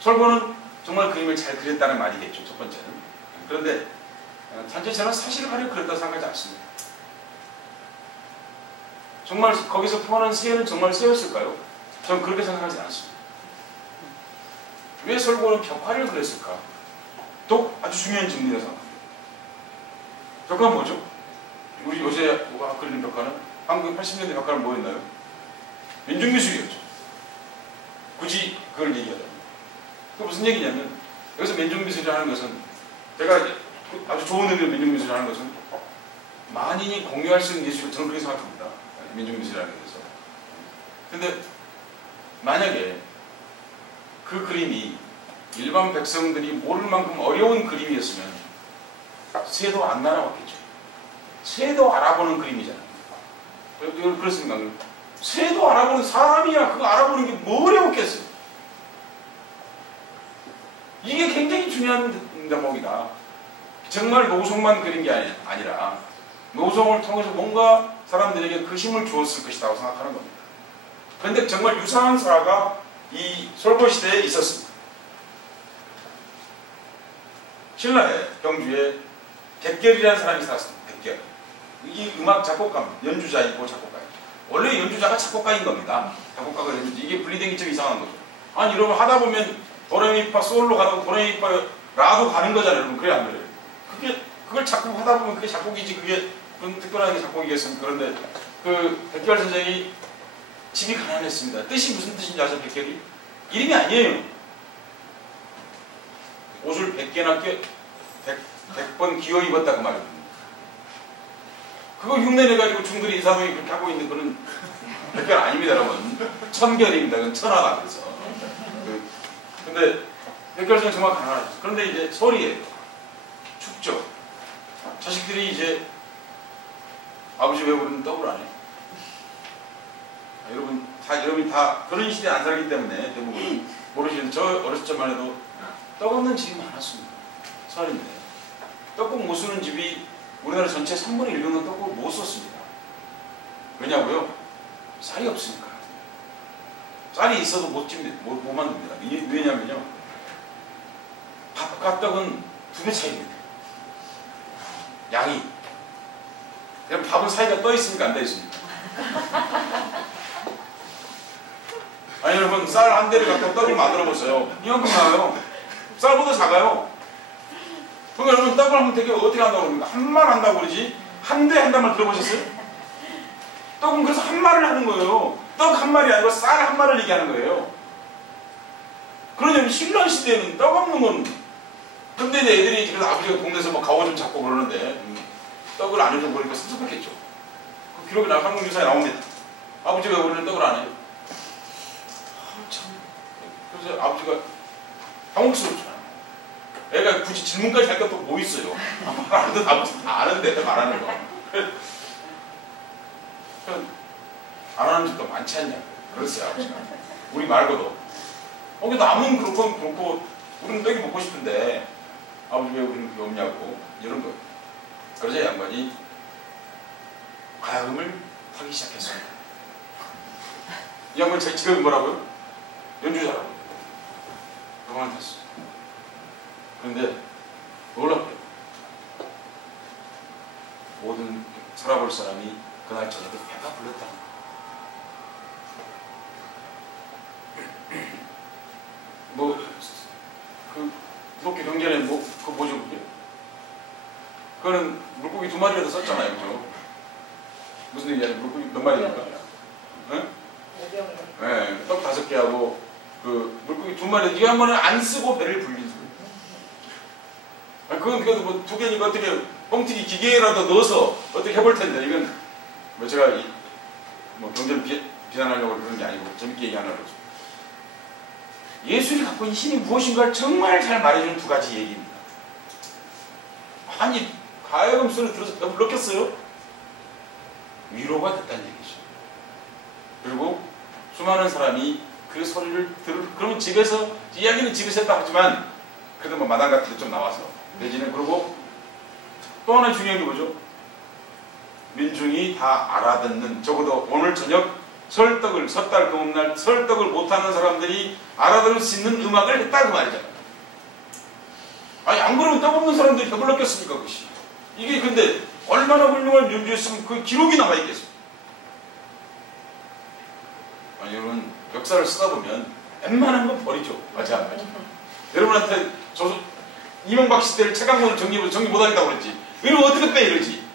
설보는 정말 그림을 잘 그렸다는 말이겠죠, 첫 번째는. 그런데 단지 저는 사실을 가지고 그렸다고 생각하지 않습니다. 정말 거기서 표현한 새는 정말 새였을까요? 저는 그렇게 생각하지 않습니다. 왜 설보는 벽화를 그렸을까? 또 아주 중요한 질문이라고 생각합니다. 벽화는 뭐죠? 우리 요새 그리는 벽화는 한국 80년대 벽화는 뭐였나요? 민중미술이었죠. 굳이 그걸 얘기하자면. 그게 무슨 얘기냐면 여기서 민중미술이라는 것은 제가 아주 좋은 의미로 민중미술이라는 것은 만인이 공유할 수 있는 미술, 저는 그렇게 생각합니다. 민중미술이라는 것에서. 근데 만약에 그 그림이 일반 백성들이 모를 만큼 어려운 그림이었으면 새도 안 날아왔겠죠. 새도 알아보는 그림이잖아요. 그렇습니까? 새도 알아보는 사람이야. 그거 알아보는 게 뭐 어려웠겠어요. 이게 굉장히 중요한 대목이다. 정말 노송만 그린 게 아니라 노송을 통해서 뭔가 사람들에게 그 힘을 주었을 것이라고 생각하는 겁니다. 그런데 정말 유사한 사화가 이 솔보 시대에 있었습니다. 신라에 경주에 백결이라는 사람이 살았습니다. 백결. 이 음악 작곡가입니다. 연주자이고 작곡가이고. 원래 연주자가 작곡가인 겁니다. 작곡가가 연주자. 이게 분리된 게 좀 이상한 거죠. 아니 여러분 하다 보면 도레미파 솔로 가다가 도레미파 라도 가는 거잖아요. 여러분 그래 안 그래요? 그걸 작곡하다 보면 그게 작곡이지 그게 그런 특별한 게 작곡이겠습니까? 그런데 그 백결 선생이 집이 가난했습니다. 뜻이 무슨 뜻인지 아세요? 백결이? 이름이 아니에요. 옷을 100개나 100번 기어 입었다 그 말입니다. 그거 흉내내가지고 중들이 이사동이 그렇게 하고 있는 그런 백결 아닙니다, 여러분. 천결입니다. 그건 천하다 그래서. 근데 백결선은 정말 가난하죠. 그런데 이제 설이에요. 춥죠. 자식들이 이제 아버지 왜 우리는 떡을 안 해? 여러분이 다 그런 시대에 안 살기 때문에 대부분 모르시는데 저 어렸을 적만 해도 떡 없는 집이 많았습니다. 설인데 떡국 못 쓰는 집이 우리나라 전체 3분의 1 정도 떡국을 못 썼습니다. 왜냐고요? 쌀이 없으니까. 쌀이 있어도 못 만듭니다. 왜냐면요. 밥과 떡은 2배 차이입니다. 양이. 그럼 밥은 사이가 떠 있습니까? 안 떠 있습니까? 아니 여러분 쌀 한 대를 갖다 떡을 만들어 보세요. 이만큼 나와요. 쌀보다 작아요. 그러니까 여러분 떡을 하면 되게 어떻게 한다고 그럽니까? 한 말 한다고 그러지? 한 대 한단 말 들어보셨어요? 떡은 그래서 한 말을 하는 거예요. 떡 한 말이 아니고 쌀 한 말을 얘기하는 거예요. 그러냐면 신라 시대에는 떡 없는 건 근데 이제 애들이 그래서 아버지가 동네에서 뭐 가오 좀 잡고 그러는데 떡을 안 해주고 그러니까 섭섭했겠죠. 그 기록이 한국유사에 나옵니다. 아버지가 왜 우리는 떡을 안 해요? 참. 그래서 아버지가 당혹스럽잖아요. 애가 굳이 질문까지 할 것도 뭐 있어요. 말하는 아버지 다 아는데 말하는 거. 안 하는 집도 많지 않냐. 그랬어요 아버지가. 우리 말고도. 근데 남은 그렇고 우리는 떡이 먹고 싶은데 아버지 왜 우리는 그게 없냐고 이런 거예요. 그러자 양반이 가야금을 타기 시작했습니다. 이 양반이 자기 직업이 뭐라고요? 연주자라고. 그만 탔어요. 그런데 놀랍게도 모든 살아볼 사람이 그날 저녁에 배가 불렀다. 그렇게 경전에 그거 뭐죠 그게? 그거는 물고기 2마리라도 썼잖아요, 그죠? 무슨 얘기하지? 물고기 몇 마리입니까? 네? 네, 떡 5개하고 그 물고기 2마리 이게 한 번은 안 쓰고 배를 불린 소리. 그건 그래도 뭐 2개니까 어떻게 뻥튀기 기계라도 넣어서 어떻게 해볼 텐데 이건 뭐 제가 뭐 경전 비난하려고 그런 게 아니고 재밌게 얘기하려고 그러죠. 예술이 갖고 있는 힘이 무엇인가를 정말 잘 말해주는 2가지 얘기입니다. 아니 가야금 소리 들어서 배가 불렀겠어요? 위로가 됐다는 얘기죠. 그리고 수많은 사람이 그 소리를 그러면 집에서 이야기는 집에서 했다 하지만 그래도 뭐 마당 같은 데 좀 나와서 내지는 그리고 또 하나 중요한 게 뭐죠? 민중이 다 알아듣는, 적어도 오늘 저녁 설떡을 섣달 금음날 설떡을 못하는 사람들이 알아들을 수 있는 음악을 했다 그 말이잖아요. 아니 안 그러면 떡 없는 사람들이 배불렀겠습니까 그것이. 이게 근데 얼마나 훌륭한 연주였으면 그 기록이 남아있겠습니까? 아니 여러분 역사를 쓰다 보면 웬만한 건 버리죠. 맞아 안 맞아? 여러분한테 이명박 시대를 최강문을 정리 못하겠다고 그랬지. 이러면 어떻게 빼 이러지?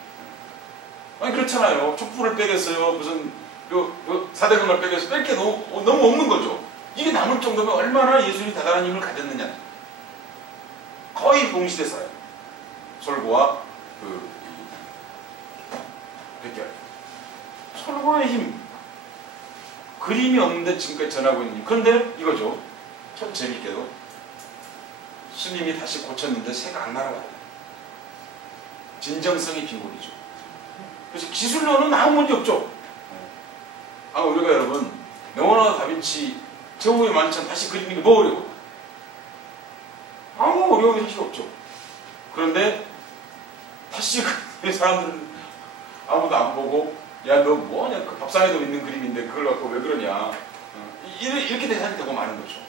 아니 그렇잖아요. 촛불을 빼겠어요. 무슨 사대강을 빼겠어요. 뺄 게 너무 없는 거죠. 이게 남을 정도면 얼마나 예술이 대단한 힘을 가졌느냐. 거의 동시대 사람. 솔고와 백결. 솔고의 힘. 그림이 없는데 지금까지 전하고 있는 힘. 그런데 이거죠. 참 재밌게도 스님이 다시 고쳤는데 새가 안 날아가요. 진정성이 빈곤이죠. 그래서 기술로는 아무 문제 없죠. 우리가 여러분 레오나르도 다빈치 최후의 만찬 다시 그리는 게 뭐 어려워? 아무 어려움이 사실 없죠. 그런데 다시 사람들은 아무도 안 보고 야 너 뭐하냐 그 밥상에도 있는 그림인데 그걸 갖고 왜 그러냐 이렇게 대상이 되고 마는 거죠.